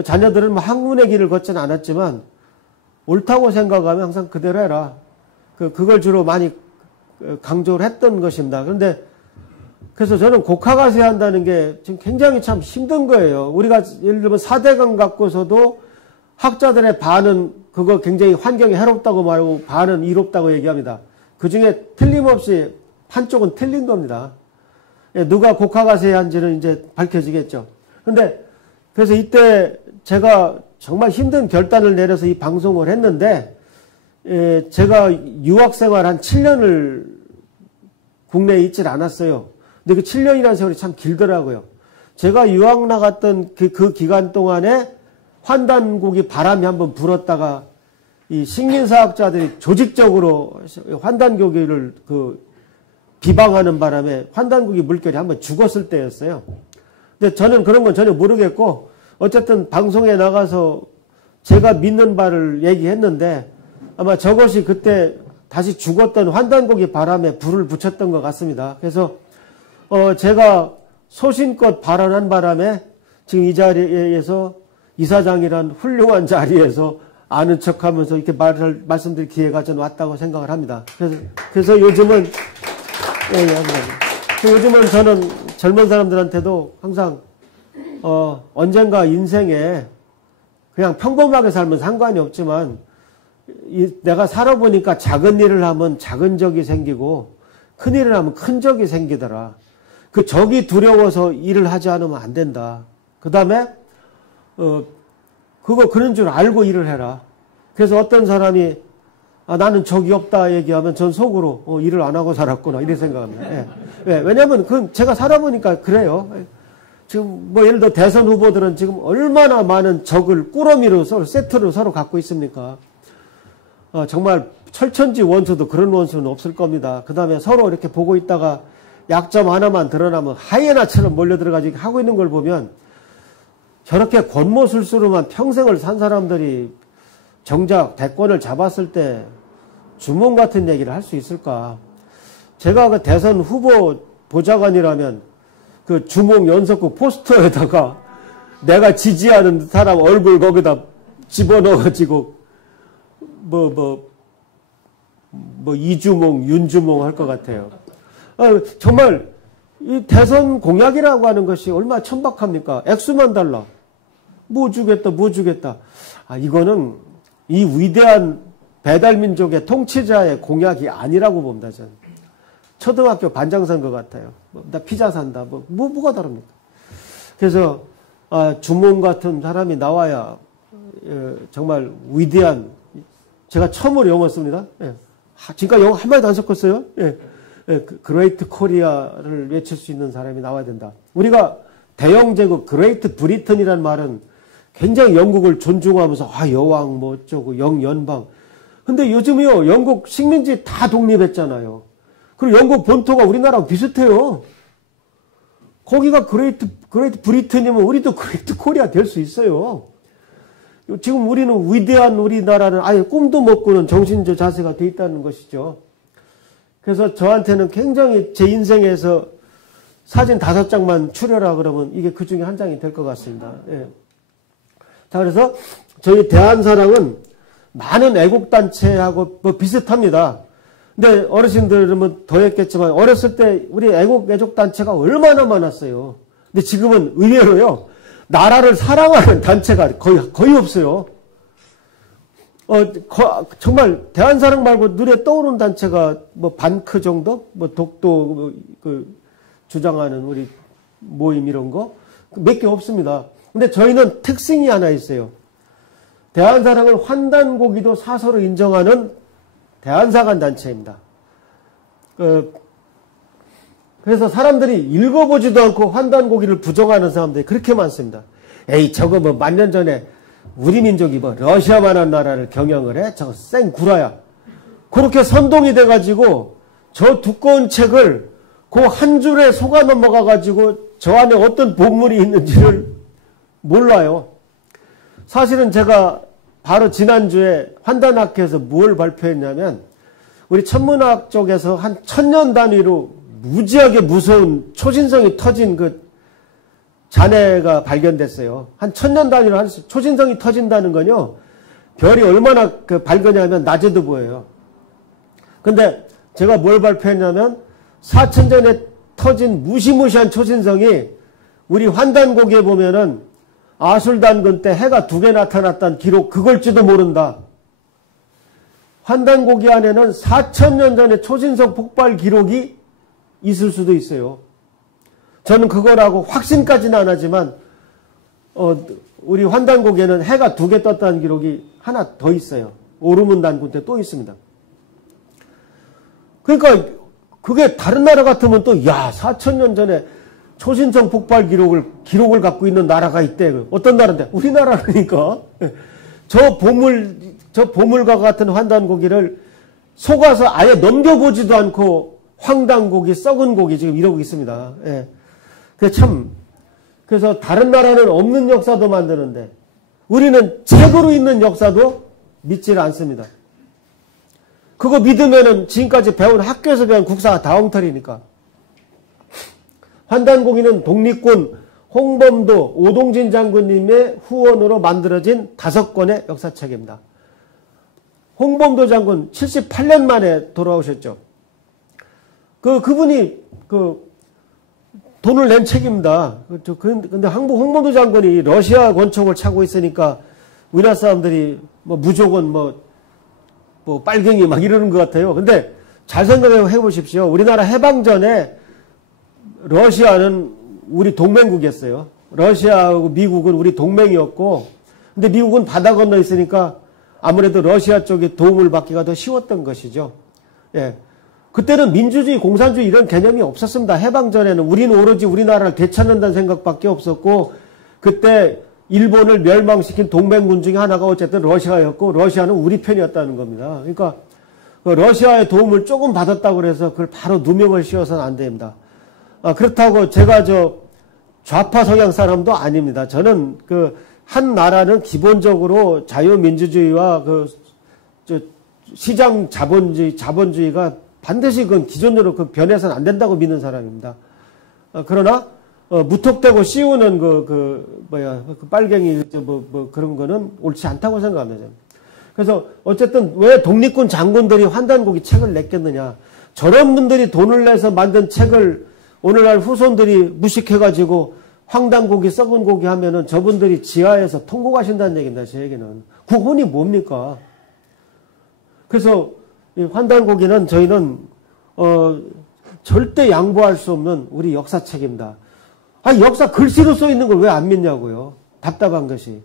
자녀들은 학문의 길을 걷지는 않았지만 옳다고 생각하면 항상 그대로 해라. 그걸 주로 많이 강조를 했던 것입니다. 그런데 그래서 저는 곡하가세 한다는 게 지금 굉장히 참 힘든 거예요. 우리가 예를 들면 4대강 갖고서도 학자들의 반은 그거 굉장히 환경에 해롭다고 말하고 반은 이롭다고 얘기합니다. 그 중에 틀림없이 한쪽은 틀린 겁니다. 누가 곡하가세 한지는 이제 밝혀지겠죠. 근데 그래서 이때 제가 정말 힘든 결단을 내려서 이 방송을 했는데 제가 유학생활 한 7년을 국내에 있질 않았어요. 근데 그 7년이라는 세월이 참 길더라고요. 제가 유학 나갔던 그 기간 동안에 환단고기 바람이 한번 불었다가 이 식민사학자들이 조직적으로 환단고기를 비방하는 바람에 환단고기 물결이 한번 죽었을 때였어요. 근데 저는 그런 건 전혀 모르겠고 어쨌든 방송에 나가서 제가 믿는 바를 얘기했는데 아마 저것이 그때 다시 죽었던 환단고기 바람에 불을 붙였던 것 같습니다. 그래서 제가 소신껏 발언한 바람에 지금 이 자리에서 이사장이란 훌륭한 자리에서 아는 척하면서 이렇게 말씀드릴 기회가 저는 왔다고 생각을 합니다. 그래서 요즘은 요즘은 저는 젊은 사람들한테도 항상 언젠가 인생에 그냥 평범하게 살면 상관이 없지만 내가 살아보니까 작은 일을 하면 작은 적이 생기고 큰 일을 하면 큰 적이 생기더라. 그 적이 두려워서 일을 하지 않으면 안 된다. 그 다음에 그런 줄 알고 일을 해라. 그래서 어떤 사람이 나는 적이 없다 얘기하면 전 속으로 일을 안 하고 살았구나 이렇게 생각합니다. 예. 왜냐하면 그건 제가 살아보니까 그래요. 지금 예를 들어 대선 후보들은 지금 얼마나 많은 적을 꾸러미로 세트로 서로 갖고 있습니까? 정말 철천지 원수도 그런 원수는 없을 겁니다. 그 다음에 서로 이렇게 보고 있다가 약점 하나만 드러나면 하이에나처럼 몰려들어가지고 하고 있는 걸 보면 저렇게 권모술수로만 평생을 산 사람들이 정작 대권을 잡았을 때 주몽 같은 얘기를 할 수 있을까? 제가 그 대선 후보 보좌관이라면 그 주몽 연석국 포스터에다가 내가 지지하는 사람 얼굴 거기다 집어넣어가지고 이주몽, 윤주몽 할 것 같아요. 정말 이 대선 공약이라고 하는 것이 얼마나 천박합니까? 액수만 달라. 뭐 주겠다. 이거는 이 위대한 배달민족의 통치자의 공약이 아니라고 봅니다, 저는. 초등학교 반장선거 같아요. 나 피자 산다. 뭐가 다릅니까? 그래서, 주몽 같은 사람이 나와야, 정말 위대한, 제가 처음으로 영어 씁니다. 예. 지금까지 영어 한마디도 안 섞었어요. 예. 그레이트 코리아를 외칠 수 있는 사람이 나와야 된다. 우리가 대영제국 그레이트 브리튼이라는 말은 굉장히 영국을 존중하면서 여왕 뭐 어쩌고 영연방. 근데 요즘이요 영국 식민지 다 독립했잖아요. 그리고 영국 본토가 우리나라랑 비슷해요. 거기가 그레이트 브리튼이면 우리도 그레이트 코리아 될 수 있어요. 지금 우리는 위대한 우리나라는 아예 꿈도 못 꾸는 정신적 자세가 돼 있다는 것이죠. 그래서 저한테는 굉장히 제 인생에서 사진 5장만 추려라 그러면 이게 그 중에 한 장이 될 것 같습니다. 예. 자, 그래서 저희 대한사랑은 많은 애국단체하고 뭐 비슷합니다. 근데 어르신들은 더 했겠지만 어렸을 때 우리 애국단체가 얼마나 많았어요. 근데 지금은 의외로요, 나라를 사랑하는 단체가 거의 없어요. 정말 대한사랑 말고 눈에 떠오르는 단체가 뭐 반크 정도? 뭐 독도 주장하는 우리 모임 이런 거? 몇 개 없습니다. 근데 저희는 특징이 하나 있어요. 대한사랑을 환단고기도 사서로 인정하는 대한사관 단체입니다. 그래서 사람들이 읽어보지도 않고 환단고기를 부정하는 사람들이 그렇게 많습니다. 에이, 저거 뭐 만 년 전에 우리 민족이 뭐 러시아만한 나라를 경영을 해? 저거 생구라야. 그렇게 선동이 돼가지고 저 두꺼운 책을 그 한 줄에 속아 넘어가가지고 저 안에 어떤 본문이 있는지를 몰라요. 사실은 제가 바로 지난주에 환단학회에서 뭘 발표했냐면 우리 천문학 쪽에서 한 1000년 단위로 무지하게 무서운 초신성이 터진 그 잔해가 발견됐어요. 한 1000년 단위로 한 초신성이 터진다는 건요, 별이 얼마나 밝으냐면 낮에도 보여요. 근데 제가 뭘 발표했냐면 4000년에 터진 무시무시한 초신성이 우리 환단고기에 보면은 아술단근 때 해가 2개 나타났다는 기록, 그걸지도 모른다. 환단고기 안에는 4000년 전에 초신성 폭발 기록이 있을 수도 있어요. 저는 그거라고 확신까지는 안 하지만 우리 환단고기에는 해가 2개 떴다는 기록이 하나 더 있어요. 오르문 단군 때 또 있습니다. 그러니까 그게 다른 나라 같으면 또 4000년 전에 초신성 폭발 기록을 갖고 있는 나라가 있대. 어떤 나라인데? 우리나라니까. 저 보물과 같은 환단고기를 속아서 아예 넘겨보지도 않고 황당고기, 썩은 고기 지금 이러고 있습니다. 예. 그래서 다른 나라는 없는 역사도 만드는데 우리는 책으로 있는 역사도 믿지를 않습니다. 그거 믿으면은 지금까지 배운 학교에서 배운 국사가 다 엉터리니까. 환단고기는 독립군 홍범도 오동진 장군님의 후원으로 만들어진 5권의 역사책입니다. 홍범도 장군 78년 만에 돌아오셨죠. 그분이 돈을 낸 책입니다. 근데 홍범도 장군이 러시아 권총을 차고 있으니까 우리나라 사람들이 뭐 무조건 뭐 빨갱이 막 이러는 것 같아요. 근데 잘 생각해 보십시오. 우리나라 해방 전에 러시아는 우리 동맹국이었어요. 러시아하고 미국은 우리 동맹이었고, 근데 미국은 바다 건너 있으니까 아무래도 러시아 쪽에 도움을 받기가 더 쉬웠던 것이죠. 예. 그때는 민주주의, 공산주의 이런 개념이 없었습니다. 해방 전에는 우리는 오로지 우리나라를 되찾는다는 생각밖에 없었고, 그때 일본을 멸망시킨 동맹군 중에 하나가 어쨌든 러시아였고 러시아는 우리 편이었다는 겁니다. 그러니까 러시아의 도움을 조금 받았다고 해서 그걸 바로 누명을 씌워서는 안 됩니다. 그렇다고 제가 좌파 성향 사람도 아닙니다. 저는 한 나라는 기본적으로 자유민주주의와 시장 자본주의가 반드시 기존으로 변해서는 안 된다고 믿는 사람입니다. 그러나 무턱대고 씌우는 빨갱이 그런 거는 옳지 않다고 생각합니다. 그래서 어쨌든 왜 독립군 장군들이 환단고기 책을 냈겠느냐. 저런 분들이 돈을 내서 만든 책을 오늘날 후손들이 무식해가지고 황단고기 썩은 고기 하면은 저분들이 지하에서 통곡하신다는 얘기입니다. 제 얘기는. 그 혼이 뭡니까? 그래서 이 환단고기는 저희는 절대 양보할 수 없는 우리 역사책입니다. 역사 글씨로 써 있는 걸 왜 안 믿냐고요. 답답한 것이.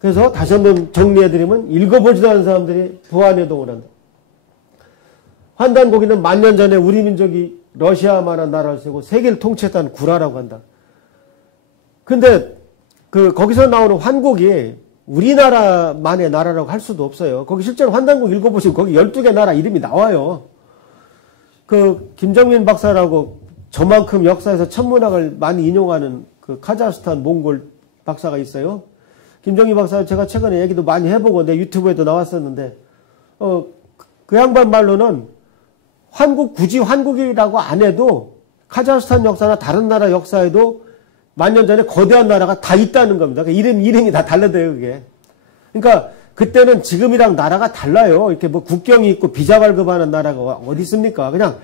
그래서 다시 한번 정리해드리면 읽어보지도 않은 사람들이 부안해동을 한다. 환단고기는 만년 전에 우리 민족이 러시아만한 나라를 쓰고 세계를 통치했다는 구라라고 한다. 근데 거기서 나오는 환곡이 우리나라만의 나라라고 할 수도 없어요. 거기 실제로 환단곡 읽어보시면 거기 12개 나라 이름이 나와요. 김정민 박사라고 저만큼 역사에서 천문학을 많이 인용하는 카자흐스탄 몽골 박사가 있어요. 김정민 박사 제가 최근에 얘기도 많이 해보고 내 유튜브에도 나왔었는데 그 양반 말로는 굳이 환국이라고 안 해도 카자흐스탄 역사나 다른 나라 역사에도 만년 전에 거대한 나라가 다 있다는 겁니다. 이름이 다 달라져요, 그게. 그러니까 그때는 지금이랑 나라가 달라요. 이렇게 국경이 있고 비자 발급하는 나라가 어디 있습니까? 그냥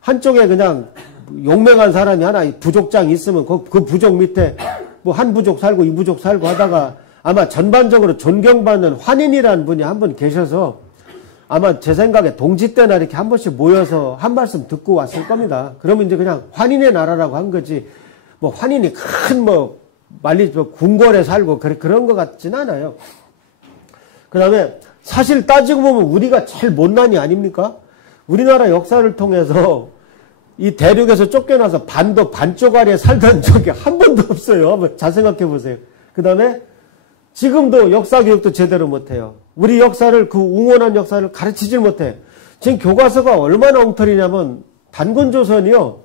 한쪽에 그냥 용맹한 사람이 하나 부족장이 있으면 그 부족 밑에 한 부족 살고 이 부족 살고 하다가 아마 전반적으로 존경받는 환인이라는 분이 한 분 계셔서 아마 제 생각에 동지 때나 이렇게 한 번씩 모여서 한 말씀 듣고 왔을 겁니다. 그러면 이제 그냥 환인의 나라라고 한 거지, 환인이 큰 궁궐에 살고 그런 것 같진 않아요. 그 다음에 사실 따지고 보면 우리가 제일 못난이 아닙니까? 우리나라 역사를 통해서 이 대륙에서 쫓겨나서 반쪽아리에 살던 적이 한 번도 없어요. 한번 잘 생각해 보세요. 그 다음에 지금도 역사 교육도 제대로 못해요. 우리 역사를 웅원한 역사를 가르치질 못해. 지금 교과서가 얼마나 엉터리냐면 단군조선이요.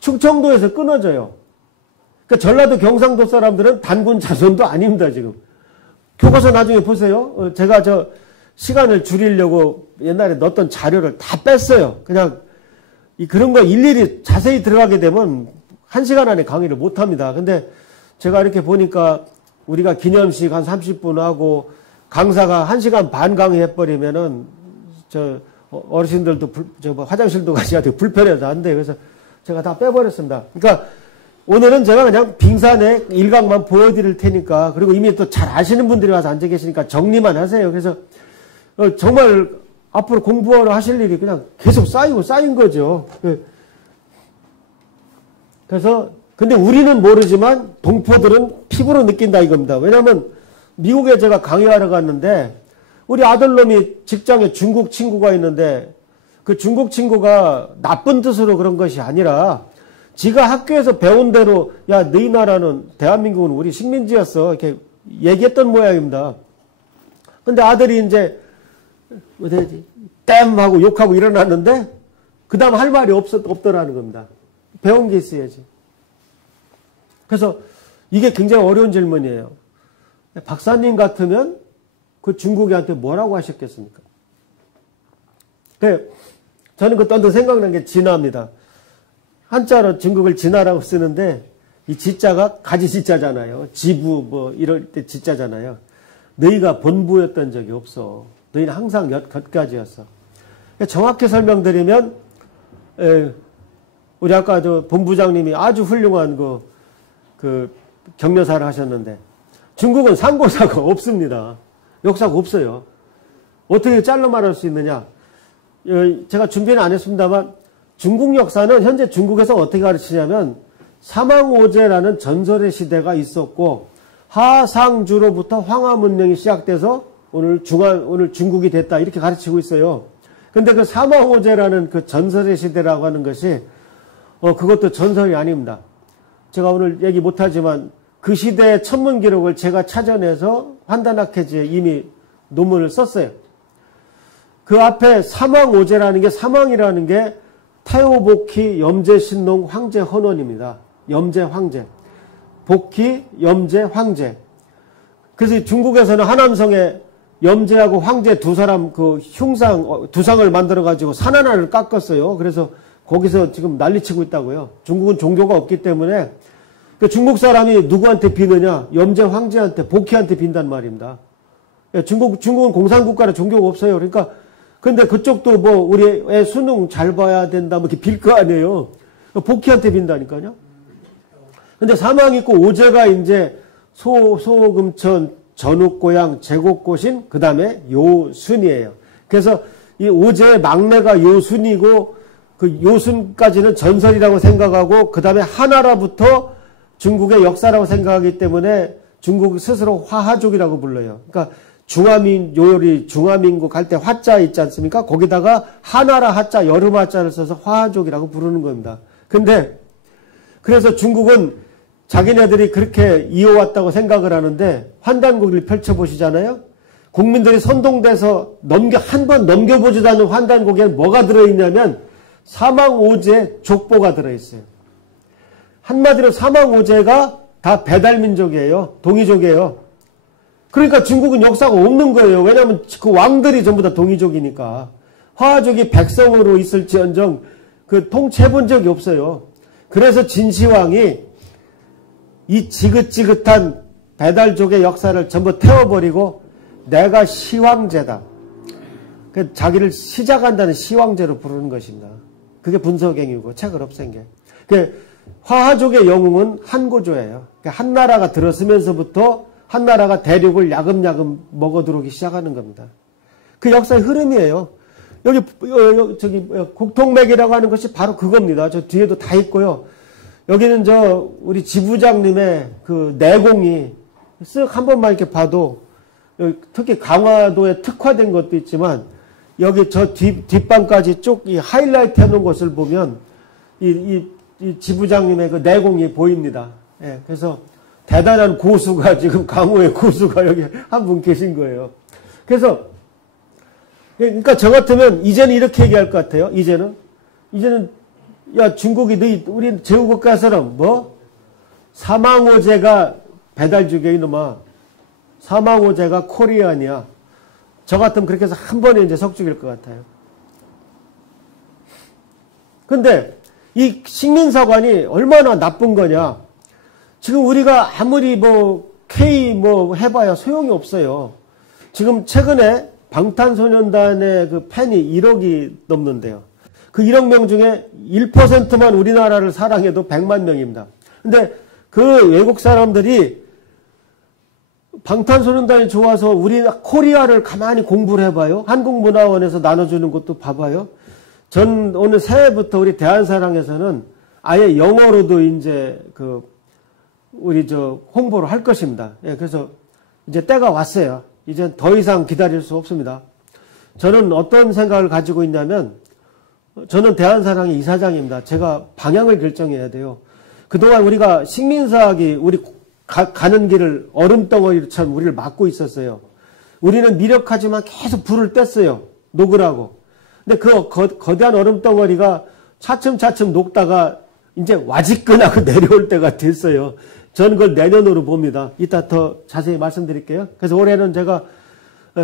충청도에서 끊어져요. 그러니까 전라도 경상도 사람들은 단군 자손도 아닙니다. 지금. 교과서 나중에 보세요. 제가 시간을 줄이려고 옛날에 넣었던 자료를 다 뺐어요. 그냥 그런 거 일일이 자세히 들어가게 되면 1시간 안에 강의를 못합니다. 근데 제가 이렇게 보니까 우리가 기념식 한 30분 하고 강사가 1시간 반 강의해버리면은 어르신들도 화장실도 가셔야 되고 불편해서 안 돼요. 그래서 제가 다 빼버렸습니다. 그러니까 오늘은 제가 그냥 빙산의 일각만 보여드릴 테니까, 그리고 이미 또 잘 아시는 분들이 와서 앉아 계시니까 정리만 하세요. 그래서 정말 앞으로 공부하러 하실 일이 그냥 계속 쌓인 거죠. 그래서 근데 우리는 모르지만 동포들은 피부로 느낀다 이겁니다. 왜냐하면 미국에 제가 강의하러 갔는데 우리 아들놈이 직장에 중국 친구가 있는데 그 중국 친구가 나쁜 뜻으로 그런 것이 아니라 지가 학교에서 배운 대로 야, 너희 나라는 대한민국은 우리 식민지였어 이렇게 얘기했던 모양입니다. 근데 아들이 이제 땜 하고 욕하고 일어났는데 그 다음 할 말이 없더라는 겁니다. 배운 게 있어야지. 그래서 이게 굉장히 어려운 질문이에요. 박사님 같으면 중국이한테 뭐라고 하셨겠습니까? 저는 그때 생각난 게 진화입니다. 한자로 중국을 진화라고 쓰는데 이 지자가 가지 지자잖아요. 지부 이럴 때 지자잖아요. 너희가 본부였던 적이 없어. 너희는 항상 곁가지였어. 정확히 설명드리면 우리 아까 본부장님이 아주 훌륭한 그 격려사를 하셨는데 중국은 상고사가 없습니다. 역사가 없어요. 어떻게 잘라 말할 수 있느냐? 제가 준비는 안 했습니다만 중국 역사는 현재 중국에서 어떻게 가르치냐면 사망오제라는 전설의 시대가 있었고 하상주로부터 황하 문명이 시작돼서 오늘 중국이 됐다 이렇게 가르치고 있어요. 근데 그 사망오제라는 그 전설의 시대라고 하는 것이 그것도 전설이 아닙니다. 제가 오늘 얘기 못하지만 그 시대의 천문 기록을 제가 찾아내서 환단학회지에 이미 논문을 썼어요. 그 앞에 사망오제라는 게, 사망이라는 게 태오복희 염제신농 황제 헌원입니다. 염제 황제. 복희, 염제, 황제. 그래서 중국에서는 하남성에 염제하고 황제 두 사람 그 흉상, 두상을 만들어가지고 산 하나를 깎았어요. 그래서 거기서 지금 난리치고 있다고요. 중국은 종교가 없기 때문에 중국 사람이 누구한테 비느냐? 염제 황제한테, 복희한테 빈단 말입니다. 중국은 공산국가라 종교가 없어요. 그러니까 근데 그쪽도 뭐 우리 애 수능 잘 봐야 된다 뭐 이렇게 빌 거 아니에요. 복희한테 빈다니까요. 근데 사망 있고 오제가 이제 소금천, 전욱고양, 제곡고신, 그 다음에 요순이에요. 그래서 이 오제의 막내가 요순이고 그 요순까지는 전설이라고 생각하고 그 다음에 하나라부터 중국의 역사라고 생각하기 때문에 중국 스스로 화하족이라고 불러요. 그러니까 중화민국 할 때 화자 있지 않습니까? 거기다가 하나라 하자, 여름 하자를 써서 화하족이라고 부르는 겁니다. 근데 그래서 중국은 자기네들이 그렇게 이어왔다고 생각을 하는데 환단고기를 펼쳐보시잖아요. 국민들이 선동돼서 한 번 넘겨보지도 않는 환단고기에 뭐가 들어있냐면 사망오제 족보가 들어있어요. 한마디로 사망오제가 다 배달민족이에요. 동이족이에요. 그러니까 중국은 역사가 없는 거예요. 왜냐하면 그 왕들이 전부 다 동이족이니까. 화족이 백성으로 있을지언정 그 통치해본 적이 없어요. 그래서 진시황이 이 지긋지긋한 배달족의 역사를 전부 태워버리고 내가 시황제다. 자기를 시작한다는 시황제로 부르는 것입니다. 그게 분서갱이고 책을 없앤 게. 화하족의 영웅은 한고조예요. 한나라가 들었으면서부터 한나라가 대륙을 야금야금 먹어들어오기 시작하는 겁니다. 그 역사의 흐름이에요. 여기 국통맥이라고 하는 것이 바로 그겁니다. 저 뒤에도 다 있고요. 여기는 우리 지부장님의 그 내공이 쓱 한 번만 이렇게 봐도 특히 강화도에 특화된 것도 있지만 여기 저 뒷방까지 쭉 이 하이라이트 해놓은 것을 보면 이 지부장님의 그 내공이 보입니다. 예, 그래서 대단한 고수가 지금 강호의 고수가 여기 한 분 계신 거예요. 그래서 그러니까 저 같으면 이제는 이렇게 얘기할 것 같아요. 이제는 야 중국이 우리 제후국가처럼 뭐 사망오제가 배달주게 이놈아 사망오제가 코리안이야. 저 같으면 그렇게 해서 한 번에 이제 석죽일 것 같아요. 근데 이 식민사관이 얼마나 나쁜 거냐. 지금 우리가 아무리 K 해봐야 소용이 없어요. 지금 최근에 방탄소년단의 그 팬이 1억이 넘는데요. 그 1억 명 중에 1%만 우리나라를 사랑해도 100만 명입니다. 근데 그 외국 사람들이 방탄소년단이 좋아서 우리 코리아를 가만히 공부를 해봐요. 한국문화원에서 나눠주는 것도 봐봐요. 전 오늘 새해부터 우리 대한사랑에서는 아예 영어로도 이제 우리 홍보를 할 것입니다. 예, 그래서 이제 때가 왔어요. 이제 더 이상 기다릴 수 없습니다. 저는 어떤 생각을 가지고 있냐면 저는 대한사랑의 이사장입니다. 제가 방향을 결정해야 돼요. 그동안 우리가 식민사학이 우리 가는 길을 얼음덩어리처럼 우리를 막고 있었어요. 우리는 미력하지만 계속 불을 뗐어요. 녹으라고. 근데 그 거대한 얼음덩어리가 차츰차츰 녹다가 이제 와지끈하고 내려올 때가 됐어요. 저는 그걸 내년으로 봅니다. 이따 더 자세히 말씀드릴게요. 그래서 올해는 제가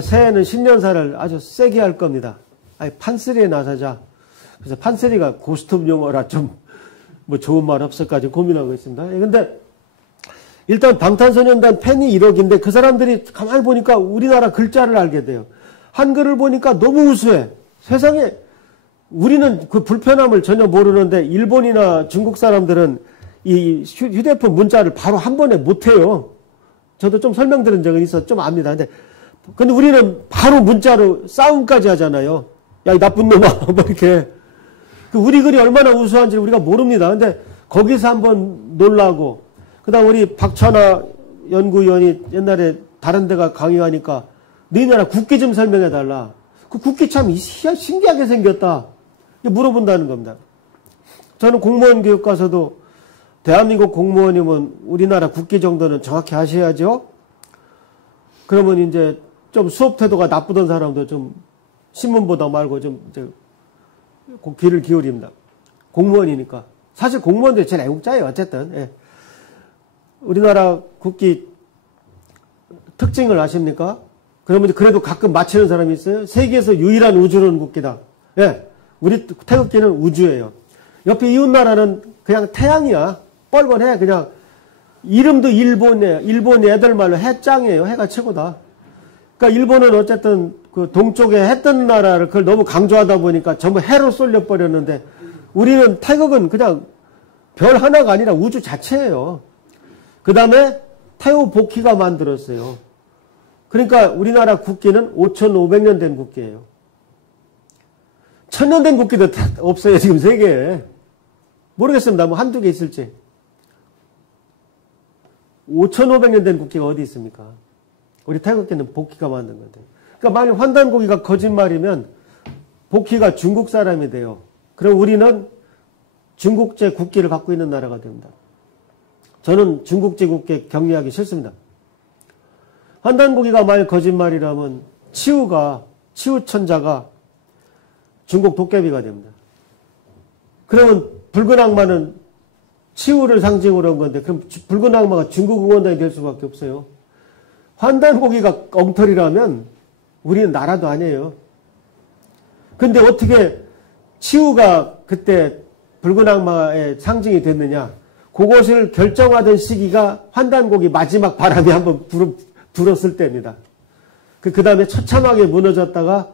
새해는 신년사를 아주 세게 할 겁니다. 판쓰리에 나서자. 그래서 판쓰리가 고스톱 용어라 좀 좋은 말 없을까 지금 고민하고 있습니다. 근데 일단 방탄소년단 팬이 1억인데 그 사람들이 가만히 보니까 우리나라 글자를 알게 돼요. 한글을 보니까 너무 우수해. 세상에 우리는 그 불편함을 전혀 모르는데 일본이나 중국 사람들은 이 휴대폰 문자를 바로 한 번에 못해요. 저도 좀 설명드린 적은 있어 좀 압니다. 근데 우리는 바로 문자로 싸움까지 하잖아요. 야, 이 나쁜 놈아. 뭐 이렇게. 우리 글이 얼마나 우수한지 우리가 모릅니다. 근데 거기서 한번 놀라고. 그 다음 우리 박찬하 연구위원이 옛날에 다른 데가 강의하니까 너희 나라 국기 좀 설명해달라. 그 국기 참 신기하게 생겼다. 물어본다는 겁니다. 저는 공무원 교육 가서도 대한민국 공무원이면 우리나라 국기 정도는 정확히 하셔야죠. 그러면 이제 좀 수업 태도가 나쁘던 사람도 좀 신문 보다 말고 좀 이제 귀를 기울입니다. 공무원이니까. 사실 공무원들이 제일 애국자예요. 어쨌든. 예. 우리나라 국기 특징을 아십니까? 그러면 그래도 가끔 맞히는 사람이 있어요. 세계에서 유일한 우주론 국기다. 예. 우리 태극기는 우주예요. 옆에 이웃나라는 그냥 태양이야. 뻘건해. 그냥 이름도 일본이에요. 일본 애들 말로 해짱이에요. 해가 최고다. 그러니까 일본은 어쨌든 그 동쪽에 해 뜨는 나라를 그걸 너무 강조하다 보니까 전부 해로 쏠려 버렸는데 우리는 태극은 그냥 별 하나가 아니라 우주 자체예요. 그 다음에 태호 복희가 만들었어요. 그러니까 우리나라 국기는 5,500년 된 국기예요. 1,000년 된 국기도 없어요. 지금 세계에. 모르겠습니다. 뭐 한두 개 있을지. 5,500년 된 국기가 어디 있습니까? 우리 태극기는 복희가 만든 건데. 그러니까 만약 환단고기가 거짓말이면 복희가 중국 사람이 돼요. 그럼 우리는 중국제 국기를 갖고 있는 나라가 됩니다. 저는 중국제 국기 격려하기 싫습니다. 환단고기가 만약 거짓말이라면 치우천자가 중국 도깨비가 됩니다. 그러면 붉은 악마는 치우를 상징으로 한 건데 그럼 붉은 악마가 중국 응원단이 될 수밖에 없어요. 환단고기가 엉터리라면 우리는 나라도 아니에요. 근데 어떻게 치우가 그때 붉은 악마의 상징이 됐느냐. 그것을 결정하던 시기가 환단고기 마지막 바람이 한번 불었을 때입니다. 그 다음에 처참하게 무너졌다가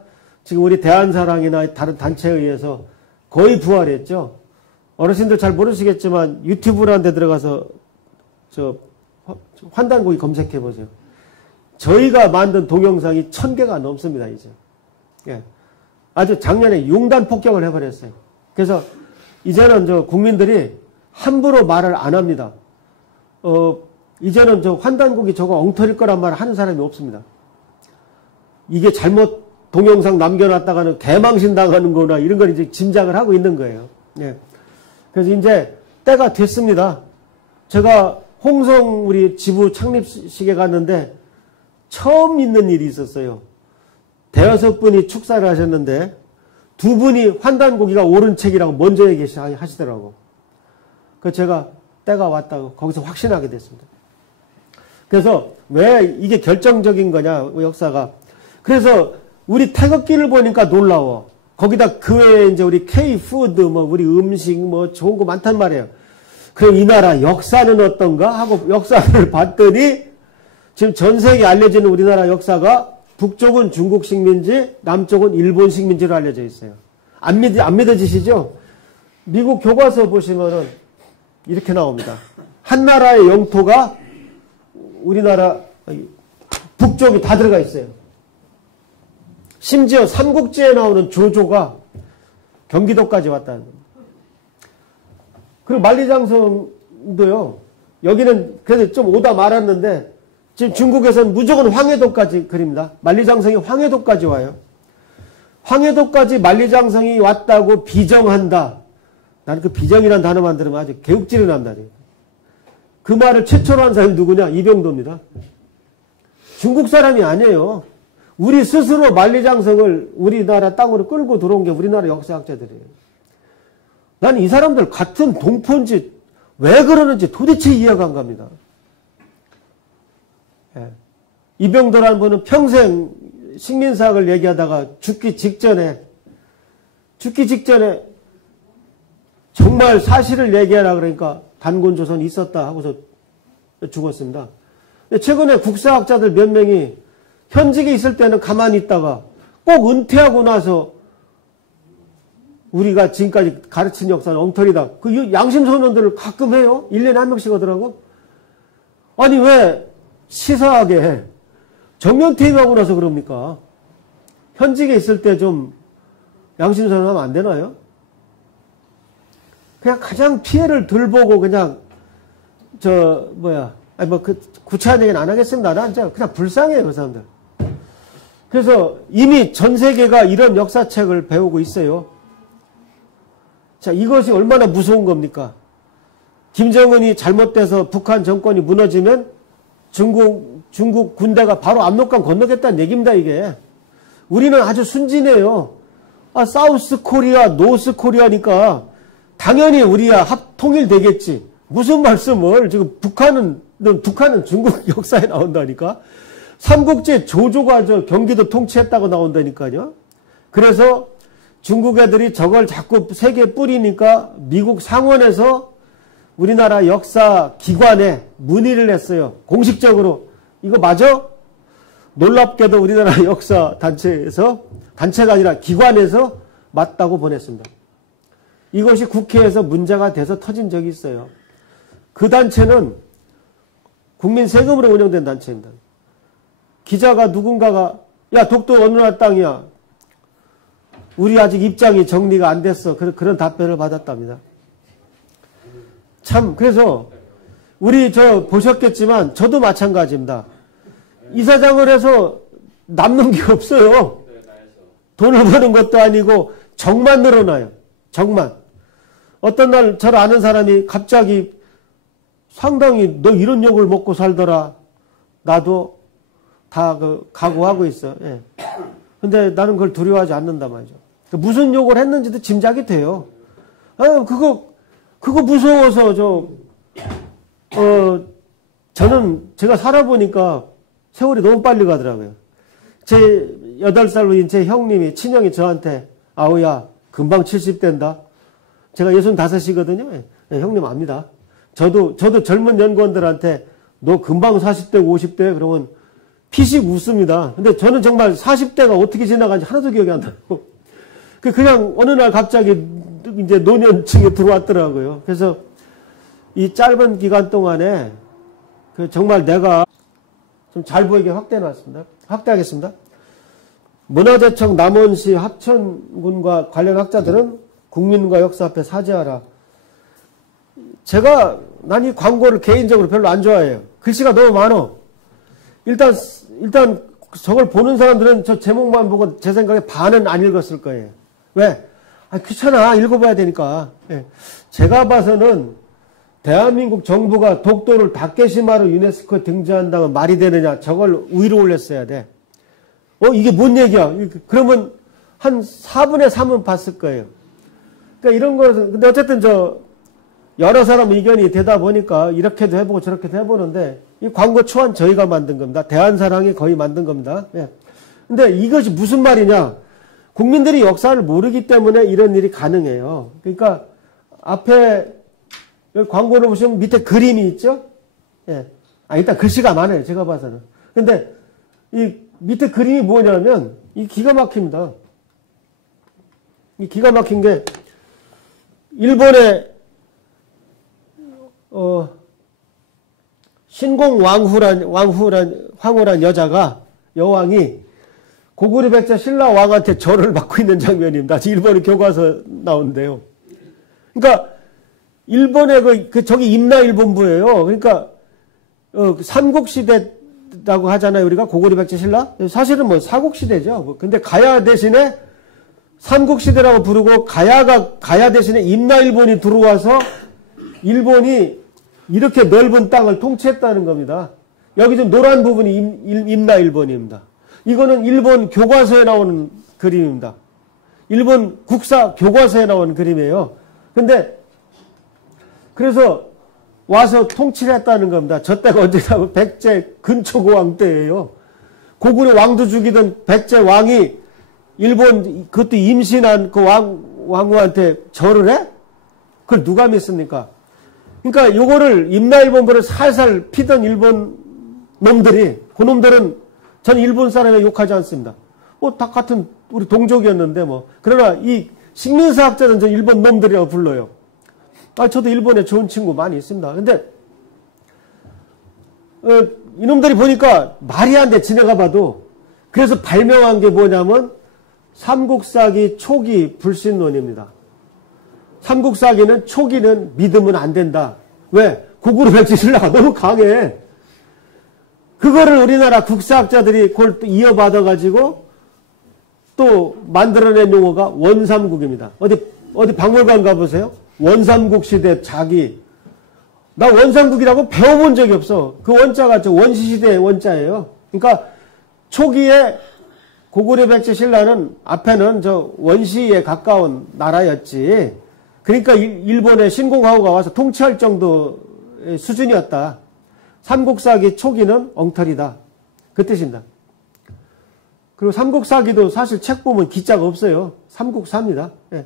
지금 우리 대한사랑이나 다른 단체에 의해서 거의 부활했죠. 어르신들 잘 모르시겠지만 유튜브라는 데 들어가서 환단고기 검색해 보세요. 저희가 만든 동영상이 1000개가 넘습니다, 이제. 예. 아주 작년에 융단 폭격을 해버렸어요. 그래서 이제는 국민들이 함부로 말을 안 합니다. 이제는 환단고기 저거 엉터리일 거란 말을 하는 사람이 없습니다. 이게 잘못 동영상 남겨놨다가는 개망신 당하는 거나 이런 걸 이제 짐작을 하고 있는 거예요. 예. 그래서 이제 때가 됐습니다. 제가 홍성 우리 지부 창립식에 갔는데 처음 있는 일이 있었어요. 대여섯 분이 축사를 하셨는데 두 분이 환단고기가 옳은 책이라고 먼저 얘기하시더라고. 그래서 제가 때가 왔다고 거기서 확신하게 됐습니다. 그래서 왜 이게 결정적인 거냐, 역사가. 그래서 우리 태극기를 보니까 놀라워. 거기다 그 외에 이제 우리 K-푸드, 우리 음식, 좋은 거 많단 말이에요. 그럼 이 나라 역사는 어떤가 하고 역사를 봤더니 지금 전 세계에 알려지는 우리나라 역사가 북쪽은 중국 식민지, 남쪽은 일본 식민지로 알려져 있어요. 안 믿어지시죠? 미국 교과서 보시면은 이렇게 나옵니다. 한 나라의 영토가 우리나라 북쪽이 다 들어가 있어요. 심지어 삼국지에 나오는 조조가 경기도까지 왔다는 겁니다. 그리고 만리장성도요. 여기는 그래도 좀 오다 말았는데 지금 중국에서는 무조건 황해도까지 그립니다. 만리장성이 황해도까지 와요. 황해도까지 만리장성이 왔다고 비정한다. 나는 그 비정이라는 단어만 들으면 아주 개욱질이 난다. 그 말을 최초로 한 사람이 누구냐? 이병도입니다. 중국 사람이 아니에요. 우리 스스로 만리장성을 우리나라 땅으로 끌고 들어온 게 우리나라 역사학자들이에요. 난 이 사람들 같은 동포인지 왜 그러는지 도대체 이해가 안 갑니다. 예. 이병도라는 분은 평생 식민사학을 얘기하다가 죽기 직전에 정말 사실을 얘기하라 그러니까 단곤조선이 있었다 하고서 죽었습니다. 최근에 국사학자들 몇 명이 현직에 있을 때는 가만히 있다가 꼭 은퇴하고 나서 우리가 지금까지 가르친 역사는 엉터리다. 그 양심소년들을 가끔 해요. 1년에 한 명씩 하더라고. 아니 왜 시사하게 정년퇴임하고 나서 그럽니까? 현직에 있을 때 좀 양심소년 하면 안 되나요? 그냥 가장 피해를 덜 보고 그냥 구체한 얘기는 안 하겠습니다. 난 그냥 불쌍해요, 그 사람들. 그래서 이미 전 세계가 이런 역사책을 배우고 있어요. 자, 이것이 얼마나 무서운 겁니까? 김정은이 잘못돼서 북한 정권이 무너지면 중국 군대가 바로 압록강 건너겠다는 얘기입니다, 이게. 우리는 아주 순진해요. 사우스 코리아, 노스 코리아니까 당연히 우리야 통일되겠지. 무슨 말씀을, 지금 북한은 중국 역사에 나온다니까. 삼국지 조조가 경기도 통치했다고 나온다니까요. 그래서 중국 애들이 저걸 자꾸 세계에 뿌리니까 미국 상원에서 우리나라 역사 기관에 문의를 했어요. 공식적으로. 이거 맞아? 놀랍게도 우리나라 역사 단체가 아니라 기관에서 맞다고 보냈습니다. 이것이 국회에서 문제가 돼서 터진 적이 있어요. 그 단체는 국민 세금으로 운영된 단체입니다. 기자가 누군가가 야, 독도 어느 나라 땅이야? 우리 아직 입장이 정리가 안 됐어. 그런 답변을 받았답니다. 참, 그래서 우리 보셨겠지만 저도 마찬가지입니다. 이사장을 해서 남는 게 없어요. 돈을 버는 것도 아니고 정만 늘어나요. 정만. 어떤 날 저를 아는 사람이 갑자기 상당히 너 이런 욕을 먹고 살더라. 나도 다 각오하고 있어. 예. 근데 나는 그걸 두려워하지 않는단 말이죠. 무슨 욕을 했는지도 짐작이 돼요. 그거 무서워서 저는 제가 살아보니까 세월이 너무 빨리 가더라고요. 제 8살로인 제 형님이, 친형이 저한테, 아우야, 금방 70대인다. 제가 65이거든요. 네, 형님 압니다. 저도 젊은 연구원들한테 너 금방 40대, 50대? 그러면 피식 웃습니다. 근데 저는 정말 40대가 어떻게 지나간지 하나도 기억이 안 나고. 그냥 어느 날 갑자기 이제 노년층에 들어왔더라고요. 그래서 이 짧은 기간 동안에 정말 내가 좀 잘 보이게 확대하겠습니다. 문화재청 남원시 합천군과 관련 학자들은 국민과 역사 앞에 사죄하라. 난 이 광고를 개인적으로 별로 안 좋아해요. 글씨가 너무 많어. 일단 저걸 보는 사람들은 저 제목만 보고 제 생각에 반은 안 읽었을 거예요. 왜? 귀찮아. 읽어봐야 되니까. 예. 제가 봐서는 대한민국 정부가 독도를 다케시마로 유네스코에 등재한다면 말이 되느냐. 저걸 위로 올렸어야 돼. 이게 뭔 얘기야? 그러면 한 4분의 3은 봤을 거예요. 그러니까 이런 거는, 근데 어쨌든 여러 사람 의견이 되다 보니까 이렇게도 해보고 저렇게도 해보는데, 이 광고 초안 저희가 만든 겁니다. 대한사랑이 거의 만든 겁니다. 예. 근데 이것이 무슨 말이냐? 국민들이 역사를 모르기 때문에 이런 일이 가능해요. 그러니까 앞에 광고를 보시면 밑에 그림이 있죠? 예. 일단 글씨가 많아요. 제가 봐서는. 근데 이 밑에 그림이 뭐냐면 이 기가 막힙니다. 이 기가 막힌 게 일본의 황후란 여왕이 고구려 백제 신라 왕한테 절을 받고 있는 장면입니다. 일본의 교과서 나오는데요. 그러니까 일본의 저기 임나일본부예요. 그러니까 삼국시대라고 하잖아요. 우리가 고구려 백제 신라. 사실은 사국시대죠. 근데 가야 대신에 삼국시대라고 부르고 가야 대신에 임나일본이 들어와서 일본이 이렇게 넓은 땅을 통치했다는 겁니다. 여기 좀 노란 부분이 임나일본입니다. 이거는 일본 교과서에 나오는 그림입니다. 일본 국사 교과서에 나오는 그림이에요. 근데 그래서 와서 통치를 했다는 겁니다. 저 때가 언제냐면 백제 근초고왕 때예요. 고구려 왕도 죽이던 백제 왕이 일본 그것도 임신한 그 왕후한테 절을 해? 그걸 누가 믿습니까? 그러니까 요거를 임나일본부를 살살 피던 일본 놈들이, 그놈들은 저는 일본 사람에 욕하지 않습니다. 다 같은 우리 동족이었는데 그러나 이 식민사학자는 저 일본 놈들이라고 불러요. 저도 일본에 좋은 친구 많이 있습니다. 근데 이놈들이 보니까 말이 안 돼. 지나가 봐도. 그래서 발명한 게 뭐냐면 삼국사기 초기 불신론입니다. 삼국사기는 초기는 믿으면 안 된다. 왜? 고구려 백제 신라가 너무 강해. 그거를 우리나라 국사학자들이 그걸 또 이어받아가지고 또 만들어낸 용어가 원삼국입니다. 어디 박물관 가보세요. 원삼국 시대 자기. 나 원상국이라고 배워본 적이 없어. 그 원자가 저 원시시대의 원자예요. 그러니까 초기에 고구려 백제 신라는 앞에는 저 원시에 가까운 나라였지. 그러니까 일본의 신공화후가 와서 통치할 정도의 수준이었다. 삼국사기 초기는 엉터리다. 그 뜻입니다. 그리고 삼국사기도 사실 책 보면 기자가 없어요. 삼국사입니다. 예.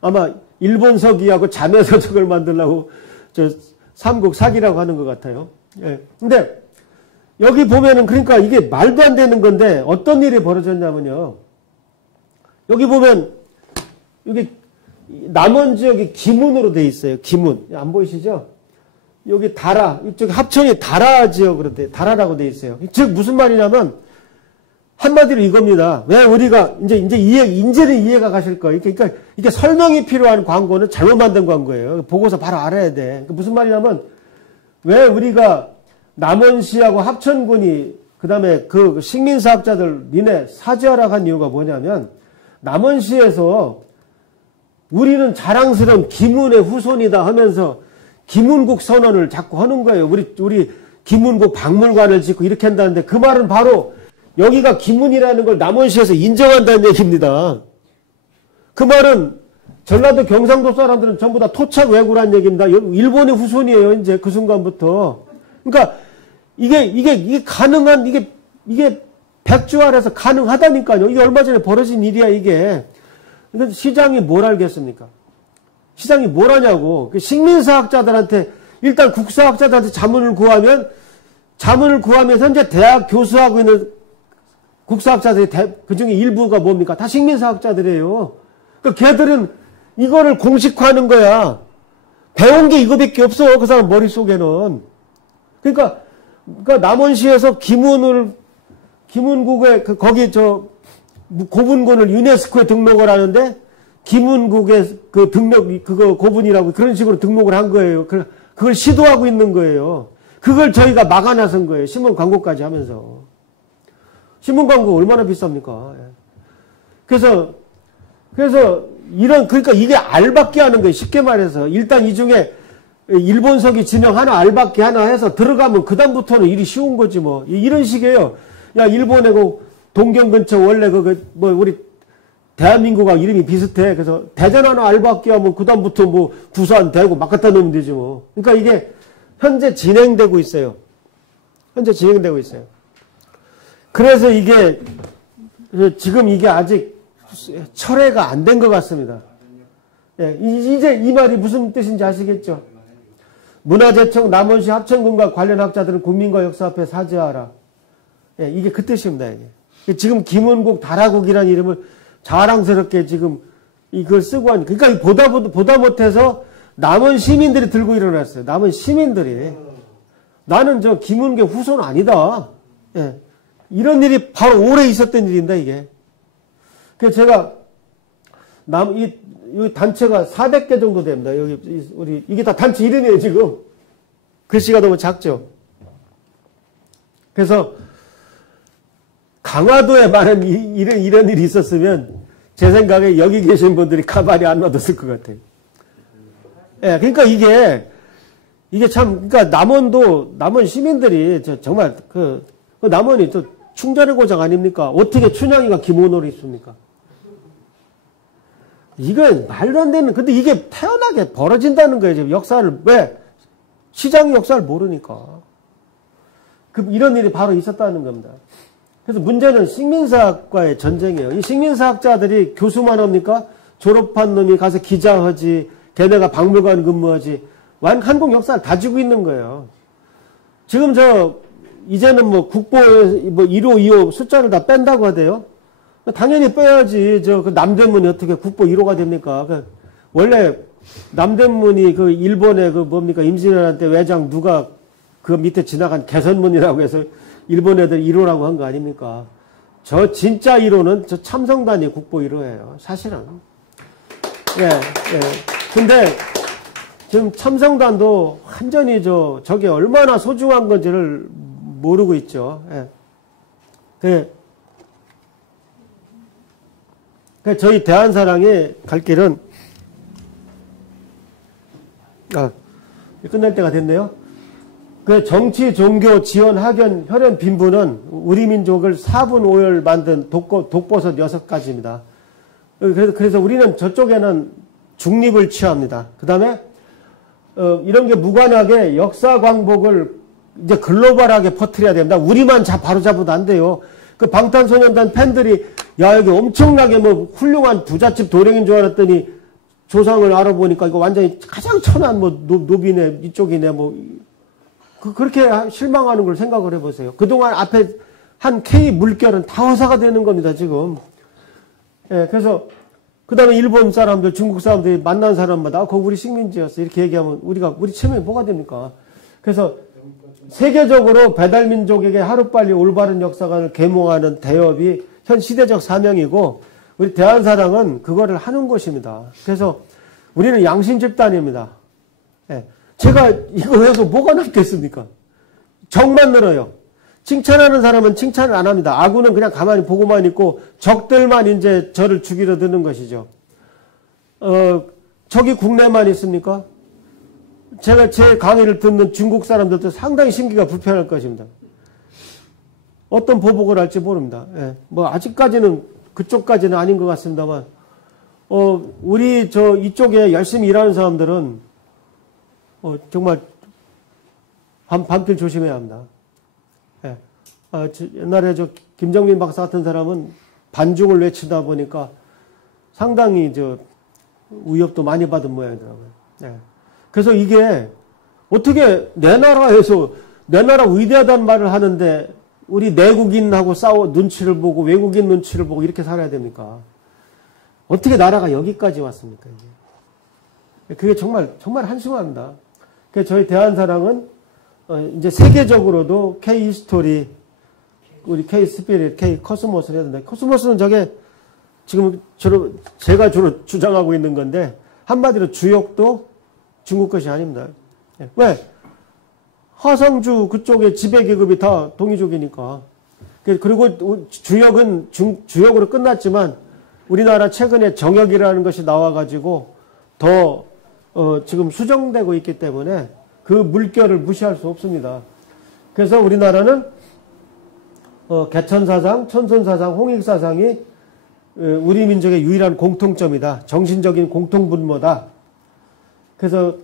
아마 일본 서기하고 자매서적을 만들려고 저 삼국사기라고 하는 것 같아요. 예. 근데 여기 보면은 그러니까 이게 말도 안 되는 건데 어떤 일이 벌어졌냐면요. 여기 보면 여기 남원 지역이 기문으로 돼 있어요. 기문. 안 보이시죠? 여기 다라. 이쪽 합천이 다라 지역으로 다라라고 돼 있어요. 즉 무슨 말이냐면 한마디로 이겁니다. 왜 우리가 이제는 이해가 가실 거예요. 그러니까 이게 설명이 필요한 광고는 잘못 만든 광고예요. 보고서 바로 알아야 돼. 그러니까 무슨 말이냐면 왜 우리가 남원시하고 합천군이 그다음에 그 식민사학자들 니네 사죄하라고 한 이유가 뭐냐면 남원시에서 우리는 자랑스러운 기문의 후손이다 하면서 기문국 선언을 자꾸 하는 거예요. 우리 기문국 박물관을 짓고 이렇게 한다는데 그 말은 바로 여기가 기문이라는 걸 남원시에서 인정한다는 얘기입니다. 그 말은 전라도 경상도 사람들은 전부 다 토착 왜구란 얘기입니다. 일본의 후손이에요. 이제 그 순간부터. 그러니까 이게 가능한 이게 백주 아래서 가능하다니까요. 이게 얼마 전에 벌어진 일이야 이게. 그러니까 시장이 뭘 알겠습니까? 시장이 뭘 하냐고. 식민사학자들한테 일단 국사학자들한테 자문을 구하면 현재 대학 교수하고 있는 국사학자들이 그중에 일부가 뭡니까? 다 식민사학자들이에요. 그러니까 걔들은 이거를 공식화하는 거야. 배운 게 이거밖에 없어. 그 사람 머릿속에는. 그러니까 남원시에서 기문국에 거기 고분군을 유네스코에 등록을 하는데 기문국의 그 등록 그거 고분이라고 그런 식으로 등록을 한 거예요. 그걸 시도하고 있는 거예요. 그걸 저희가 막아 나선 거예요. 신문 광고까지 하면서. 신문 광고 얼마나 비쌉니까? 그래서 그러니까 이게 알받기 하는 거예요. 쉽게 말해서. 일단 이 중에 일본석이 진영 하나 알받기 하나 해서 들어가면 그다음부터는 일이 쉬운 거지 뭐. 이런 식이에요. 야, 일본의 그 동경 근처 원래 우리 대한민국하고 이름이 비슷해. 그래서 대전 하나 알받기 하면 그다음부터 뭐 부산, 대구 막 갖다 놓으면 되지 뭐. 그러니까 이게 현재 진행되고 있어요. 그래서 이게 지금 이게 아직 철회가 안 된 것 같습니다. 예, 이제 이 말이 무슨 뜻인지 아시겠죠? 문화재청 남원시 합천군과 관련 학자들은 국민과 역사 앞에 사죄하라. 예, 이게 그 뜻입니다. 이게. 지금 김은국 다라국이라는 이름을 자랑스럽게 지금 이걸 쓰고 하니 그러니까 보다 못해서 남원 시민들이 들고 일어났어요. 남원 시민들이 나는 저 김은국의 후손 아니다. 예. 이런 일이 바로 올해 있었던 일인다 이게. 그래서 제가 이 단체가 400개 정도 됩니다. 여기 이게 다 단체 이름이에요 지금. 글씨가 너무 작죠. 그래서 강화도에 많은 이런 일이 있었으면 제 생각에 여기 계신 분들이 가만히 안 놔뒀을 것 같아요. 예, 그러니까 이게 참 그러니까 남원 시민들이 정말 그 남원이 또 충전의 고장 아닙니까? 어떻게 춘향이가 김원호를 있습니까? 이건 말도 안 되는, 근데 이게 태연하게 벌어진다는 거예요, 지금 역사를. 왜? 시장의 역사를 모르니까. 이런 일이 바로 있었다는 겁니다. 그래서 문제는 식민사학과의 전쟁이에요. 이 식민사학자들이 교수만 합니까? 졸업한 놈이 가서 기자하지, 걔네가 박물관 근무하지, 한국 역사를 가지고 있는 거예요. 지금 이제는 뭐 국보에 1호, 2호 숫자를 다 뺀다고 하대요. 당연히 빼야지. 그 남대문이 어떻게 국보 1호가 됩니까? 원래 남대문이 일본의 임진왜란 때 외장 누가 그 밑에 지나간 개선문이라고 해서 일본 애들 1호라고 한 거 아닙니까? 저 진짜 1호는 저 참성단이 국보 1호예요. 사실은. 예. 근데 지금 참성단도 완전히 저게 얼마나 소중한 건지를 모르고 있죠. 예. 저희 대한사랑의 갈 길은 끝날 때가 됐네요. 그 정치, 종교, 지원, 학연, 혈연, 빈부는 우리 민족을 4분 5열 만든 독버섯 6가지입니다. 그래서 우리는 저쪽에는 중립을 취합니다. 그 다음에 이런 게 무관하게 역사 광복을 이제 글로벌하게 퍼뜨려야 됩니다. 우리만 바로잡아도 안 돼요. 그 방탄소년단 팬들이 야 여기 엄청나게 뭐 훌륭한 부잣집 도령인 줄 알았더니 조상을 알아보니까 이거 완전히 가장 천한 뭐 노비네 이쪽이네 뭐 그렇게 실망하는 걸 생각을 해보세요. 그동안 앞에 한 K 물결은 다 허사가 되는 겁니다 지금. 예, 그래서 그 다음에 일본 사람들, 중국 사람들이 만난 사람마다 거기 우리 식민지였어 이렇게 얘기하면 우리 체면이 뭐가 됩니까? 그래서 세계적으로 배달민족에게 하루빨리 올바른 역사관을 계몽하는 대업이 현 시대적 사명이고 우리 대한사랑은 그거를 하는 것입니다. 그래서 우리는 양심 집단입니다. 예. 제가 이거 해서 뭐가 남겠습니까? 적만 늘어요. 칭찬하는 사람은 칭찬을 안 합니다. 아군은 그냥 가만히 보고만 있고 적들만 이제 저를 죽이려 드는 것이죠. 적이 국내만 있습니까? 제가 제 강의를 듣는 중국 사람들도 상당히 심기가 불편할 것입니다. 어떤 보복을 할지 모릅니다. 예. 뭐 아직까지는 그쪽까지는 아닌 것 같습니다만 우리 이쪽에 열심히 일하는 사람들은 정말 밤길 조심해야 합니다. 예. 옛날에 김정민 박사 같은 사람은 반중을 외치다 보니까 상당히 위협도 많이 받은 모양이더라고요. 예. 그래서 이게 어떻게 내 나라에서 내 나라 위대하다는 말을 하는데 우리 내국인하고 눈치를 보고 외국인 눈치를 보고 이렇게 살아야 됩니까? 어떻게 나라가 여기까지 왔습니까? 이게? 그게 정말 한심합니다. 그래서 저희 대한사랑은 이제 세계적으로도 K 히스토리, 우리 K 스피릿, K 코스모스를 해야 된다. 코스모스는 지금 제가 주로 주장하고 있는 건데 한마디로 주역도 중국 것이 아닙니다. 왜? 화성주 그쪽에 지배계급이 다 동이족이니까. 그리고 주역으로 끝났지만 우리나라 최근에 정역이라는 것이 나와가지고 더 지금 수정되고 있기 때문에 그 물결을 무시할 수 없습니다. 그래서 우리나라는 개천사상, 천선사상, 홍익사상이 우리 민족의 유일한 공통점이다. 정신적인 공통분모다. 그래서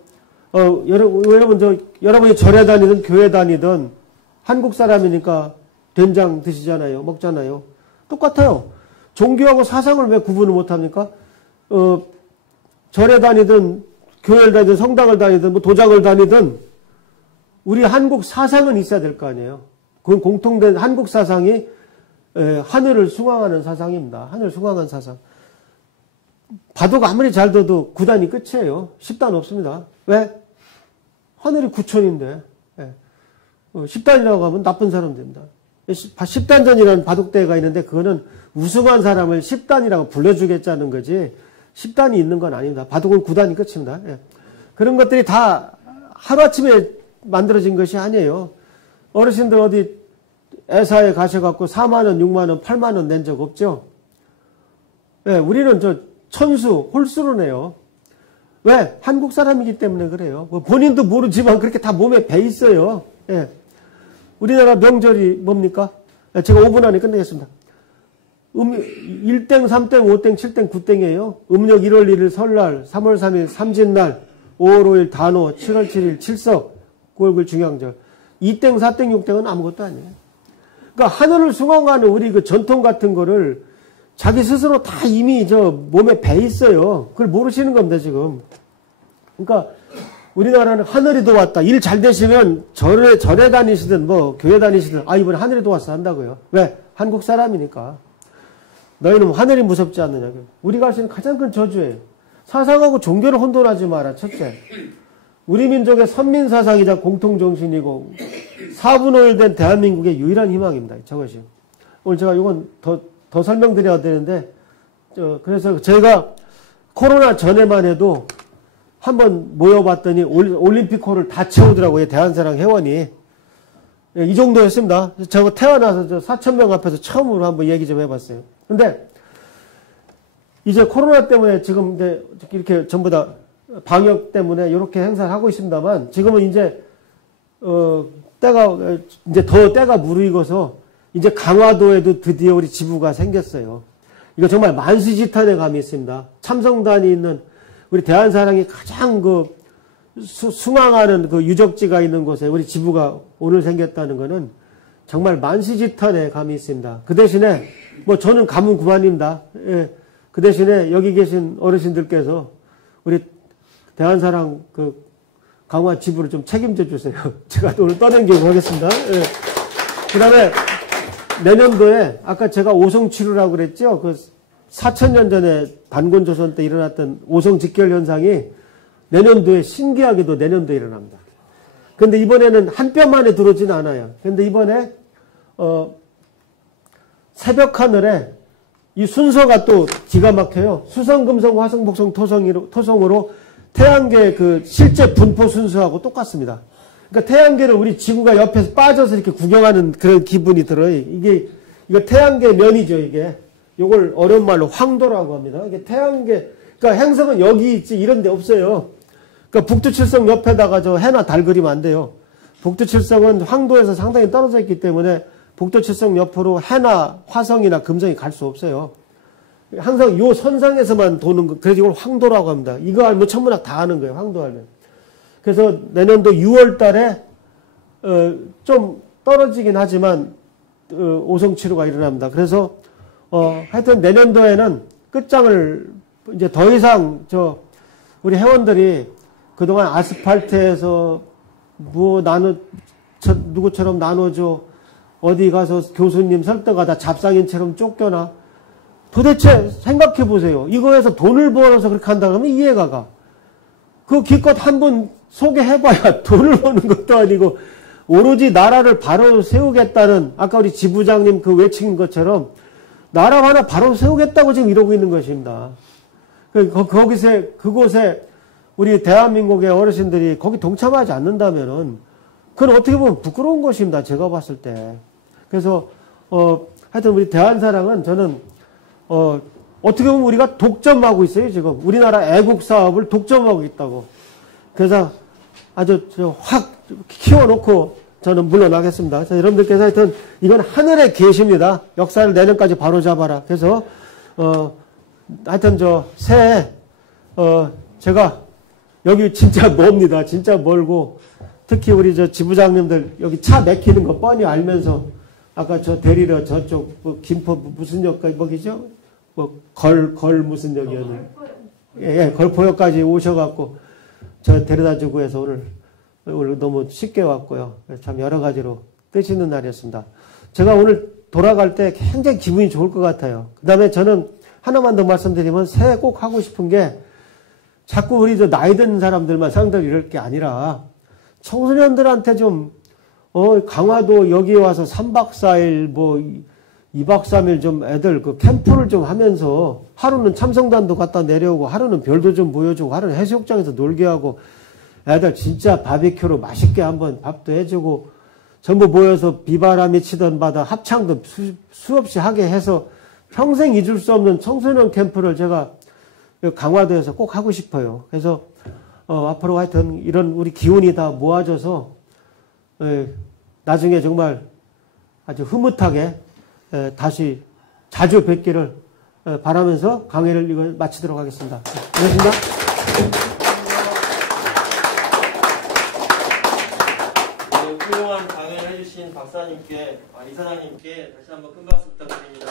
여러분이 절에 다니든 교회 다니든 한국 사람이니까 된장 드시잖아요. 먹잖아요. 똑같아요. 종교하고 사상을 왜 구분을 못합니까? 절에 다니든 교회를 다니든 성당을 다니든 뭐 도장을 다니든 우리 한국 사상은 있어야 될 거 아니에요. 그건 공통된 한국 사상이 하늘을 숭앙하는 사상입니다. 하늘을 숭앙하는 사상. 바둑 아무리 잘 둬도 9단이 끝이에요. 10단 없습니다. 왜? 하늘이 9천인데 10단이라고 하면 나쁜 사람 됩니다. 10단전이라는 바둑대회가 있는데 그거는 우승한 사람을 10단이라고 불러주겠다는 거지 10단이 있는 건 아닙니다. 바둑은 9단이 끝입니다. 그런 것들이 다 하루아침에 만들어진 것이 아니에요. 어르신들 어디 애사에 가셔갖고 4만원, 6만원, 8만원 낸 적 없죠? 우리는 천수, 홀수로 내요. 왜? 한국 사람이기 때문에 그래요. 본인도 모르지만 그렇게 다 몸에 배 있어요. 우리나라 명절이 뭡니까? 제가 5분 안에 끝내겠습니다. 1땡, 3땡, 5땡, 7땡, 9땡이에요. 음력 1월 1일 설날, 3월 3일 삼진날, 5월 5일 단오, 7월 7일 칠석, 9월 9일 중양절. 2땡, 4땡, 6땡은 아무것도 아니에요. 그러니까 하늘을 숭앙하는 우리 그 전통 같은 거를 자기 스스로 다 이미 몸에 배 있어요. 그걸 모르시는 겁니다, 지금. 그러니까 우리나라는 하늘이 도왔다. 일 잘 되시면 절에 다니시든 뭐 교회 다니시든 이번에 하늘이 도왔어 한다고요. 왜? 한국 사람이니까. 너희는 하늘이 무섭지 않느냐. 우리가 할 수 있는 가장 큰 저주예요. 사상하고 종교를 혼돈하지 마라. 첫째. 우리 민족의 선민사상이자 공통정신이고 4분 5일 된 대한민국의 유일한 희망입니다. 저것이. 오늘 제가 이건 더 설명드려야 되는데 그래서 저희가 코로나 전에만 해도 한번 모여봤더니 올림픽홀을 다 채우더라고요. 대한사랑 회원이. 이 정도였습니다. 저거 태어나서 4,000명 앞에서 처음으로 한번 얘기 좀 해봤어요. 근데 이제 코로나 때문에 지금 이제 이렇게 전부 다 방역 때문에 이렇게 행사를 하고 있습니다만 지금은 이제 때가 이제 더 때가 무르익어서 이제 강화도에도 드디어 우리 지부가 생겼어요. 이거 정말 만시지탄의 감이 있습니다. 참성단이 있는 우리 대한사랑이 가장 숭앙하는 그 유적지가 있는 곳에 우리 지부가 오늘 생겼다는 것은 정말 만시지탄의 감이 있습니다. 그 대신에 뭐 저는 가문 구만입니다. 예. 그 대신에 여기 계신 어르신들께서 우리 대한사랑 그 강화 지부를 좀 책임져 주세요. 제가 오늘 떠넘기고 하겠습니다. 예. 그 다음에 내년도에 아까 제가 오성치루라고 그랬죠. 그 4,000년 전에 반곤조선 때 일어났던 오성직결 현상이 내년도에 신기하게도 내년도에 일어납니다. 근데 이번에는 한 뼘 만에 들어오진 않아요. 근데 이번에 새벽 하늘에 이 순서가 또 기가 막혀요. 수성, 금성, 화성, 목성, 토성으로 태양계 그 실제 분포 순서하고 똑같습니다. 그러니까 태양계를 우리 지구가 옆에서 빠져서 이렇게 구경하는 그런 기분이 들어요. 이거 태양계 면이죠, 이게. 이걸 어려운 말로 황도라고 합니다. 이게 태양계, 그러니까 행성은 여기 있지 이런 데 없어요. 그러니까 북두칠성 옆에다가 저 해나 달 그리면 안 돼요. 북두칠성은 황도에서 상당히 떨어져 있기 때문에 북두칠성 옆으로 해나 화성이나 금성이 갈 수 없어요. 항상 요 선상에서만 도는 거, 그래서 이걸 황도라고 합니다. 이거 알면 천문학 다 아는 거예요, 황도 알면. 그래서 내년도 6월 달에, 좀 떨어지긴 하지만, 오성치루가 일어납니다. 그래서, 하여튼 내년도에는 끝장을 이제 더 이상 우리 회원들이 그동안 아스팔트에서 누구처럼 나눠줘, 어디 가서 교수님 설득하다 잡상인처럼 쫓겨나. 도대체 생각해 보세요. 이거에서 돈을 벌어서 그렇게 한다 그러면 이해가 가. 그 기껏 한번 소개해봐야 돈을 버는 것도 아니고 오로지 나라를 바로 세우겠다는 아까 우리 지부장님 그 외친 것처럼 나라 하나 바로 세우겠다고 지금 이러고 있는 것입니다. 그곳에 우리 대한민국의 어르신들이 거기 동참하지 않는다면은 그건 어떻게 보면 부끄러운 것입니다. 제가 봤을 때. 그래서 하여튼 우리 대한사랑은 저는 어떻게 보면 우리가 독점하고 있어요, 지금. 우리나라 애국 사업을 독점하고 있다고. 그래서 아주 확 키워놓고 저는 물러나겠습니다. 그래서 여러분들께서 하여튼 이건 하늘의 계시입니다. 역사를 내년까지 바로 잡아라. 그래서, 하여튼 새해, 제가 여기 진짜 멉니다. 진짜 멀고, 특히 우리 지부장님들 여기 차 막히는 거 뻔히 알면서 아까 데리러 저쪽 김포 무슨 역까지 뭐기죠? 걸 무슨 역이었는데. 예, 걸포역까지 오셔갖고 저 데려다주고 해서 오늘 너무 쉽게 왔고요. 참 여러 가지로 뜻있는 날이었습니다. 제가 오늘 돌아갈 때 굉장히 기분이 좋을 것 같아요. 그 다음에 저는 하나만 더 말씀드리면 새해 꼭 하고 싶은 게 자꾸 우리 나이 든 사람들만 상대로 이럴 게 아니라 청소년들한테 좀 강화도 여기 와서 3박 4일 2박 3일 좀 애들 그 캠프를 좀 하면서 하루는 참성단도 갔다 내려오고 하루는 별도 좀 보여주고 하루는 해수욕장에서 놀게 하고 애들 진짜 바비큐로 맛있게 한번 밥도 해주고 전부 모여서 비바람이 치던 바다 합창도 수없이 하게 해서 평생 잊을 수 없는 청소년 캠프를 제가 강화도에서 꼭 하고 싶어요. 그래서 앞으로 하여튼 이런 우리 기운이 다 모아져서 나중에 정말 아주 흐뭇하게 다시 자주 뵙기를 바라면서 강의를 이걸 마치도록 하겠습니다. 고맙습니다. 훌륭한 강의를 해주신 박사님께, 이사장님께 다시 한번 큰 박수 부탁드립니다.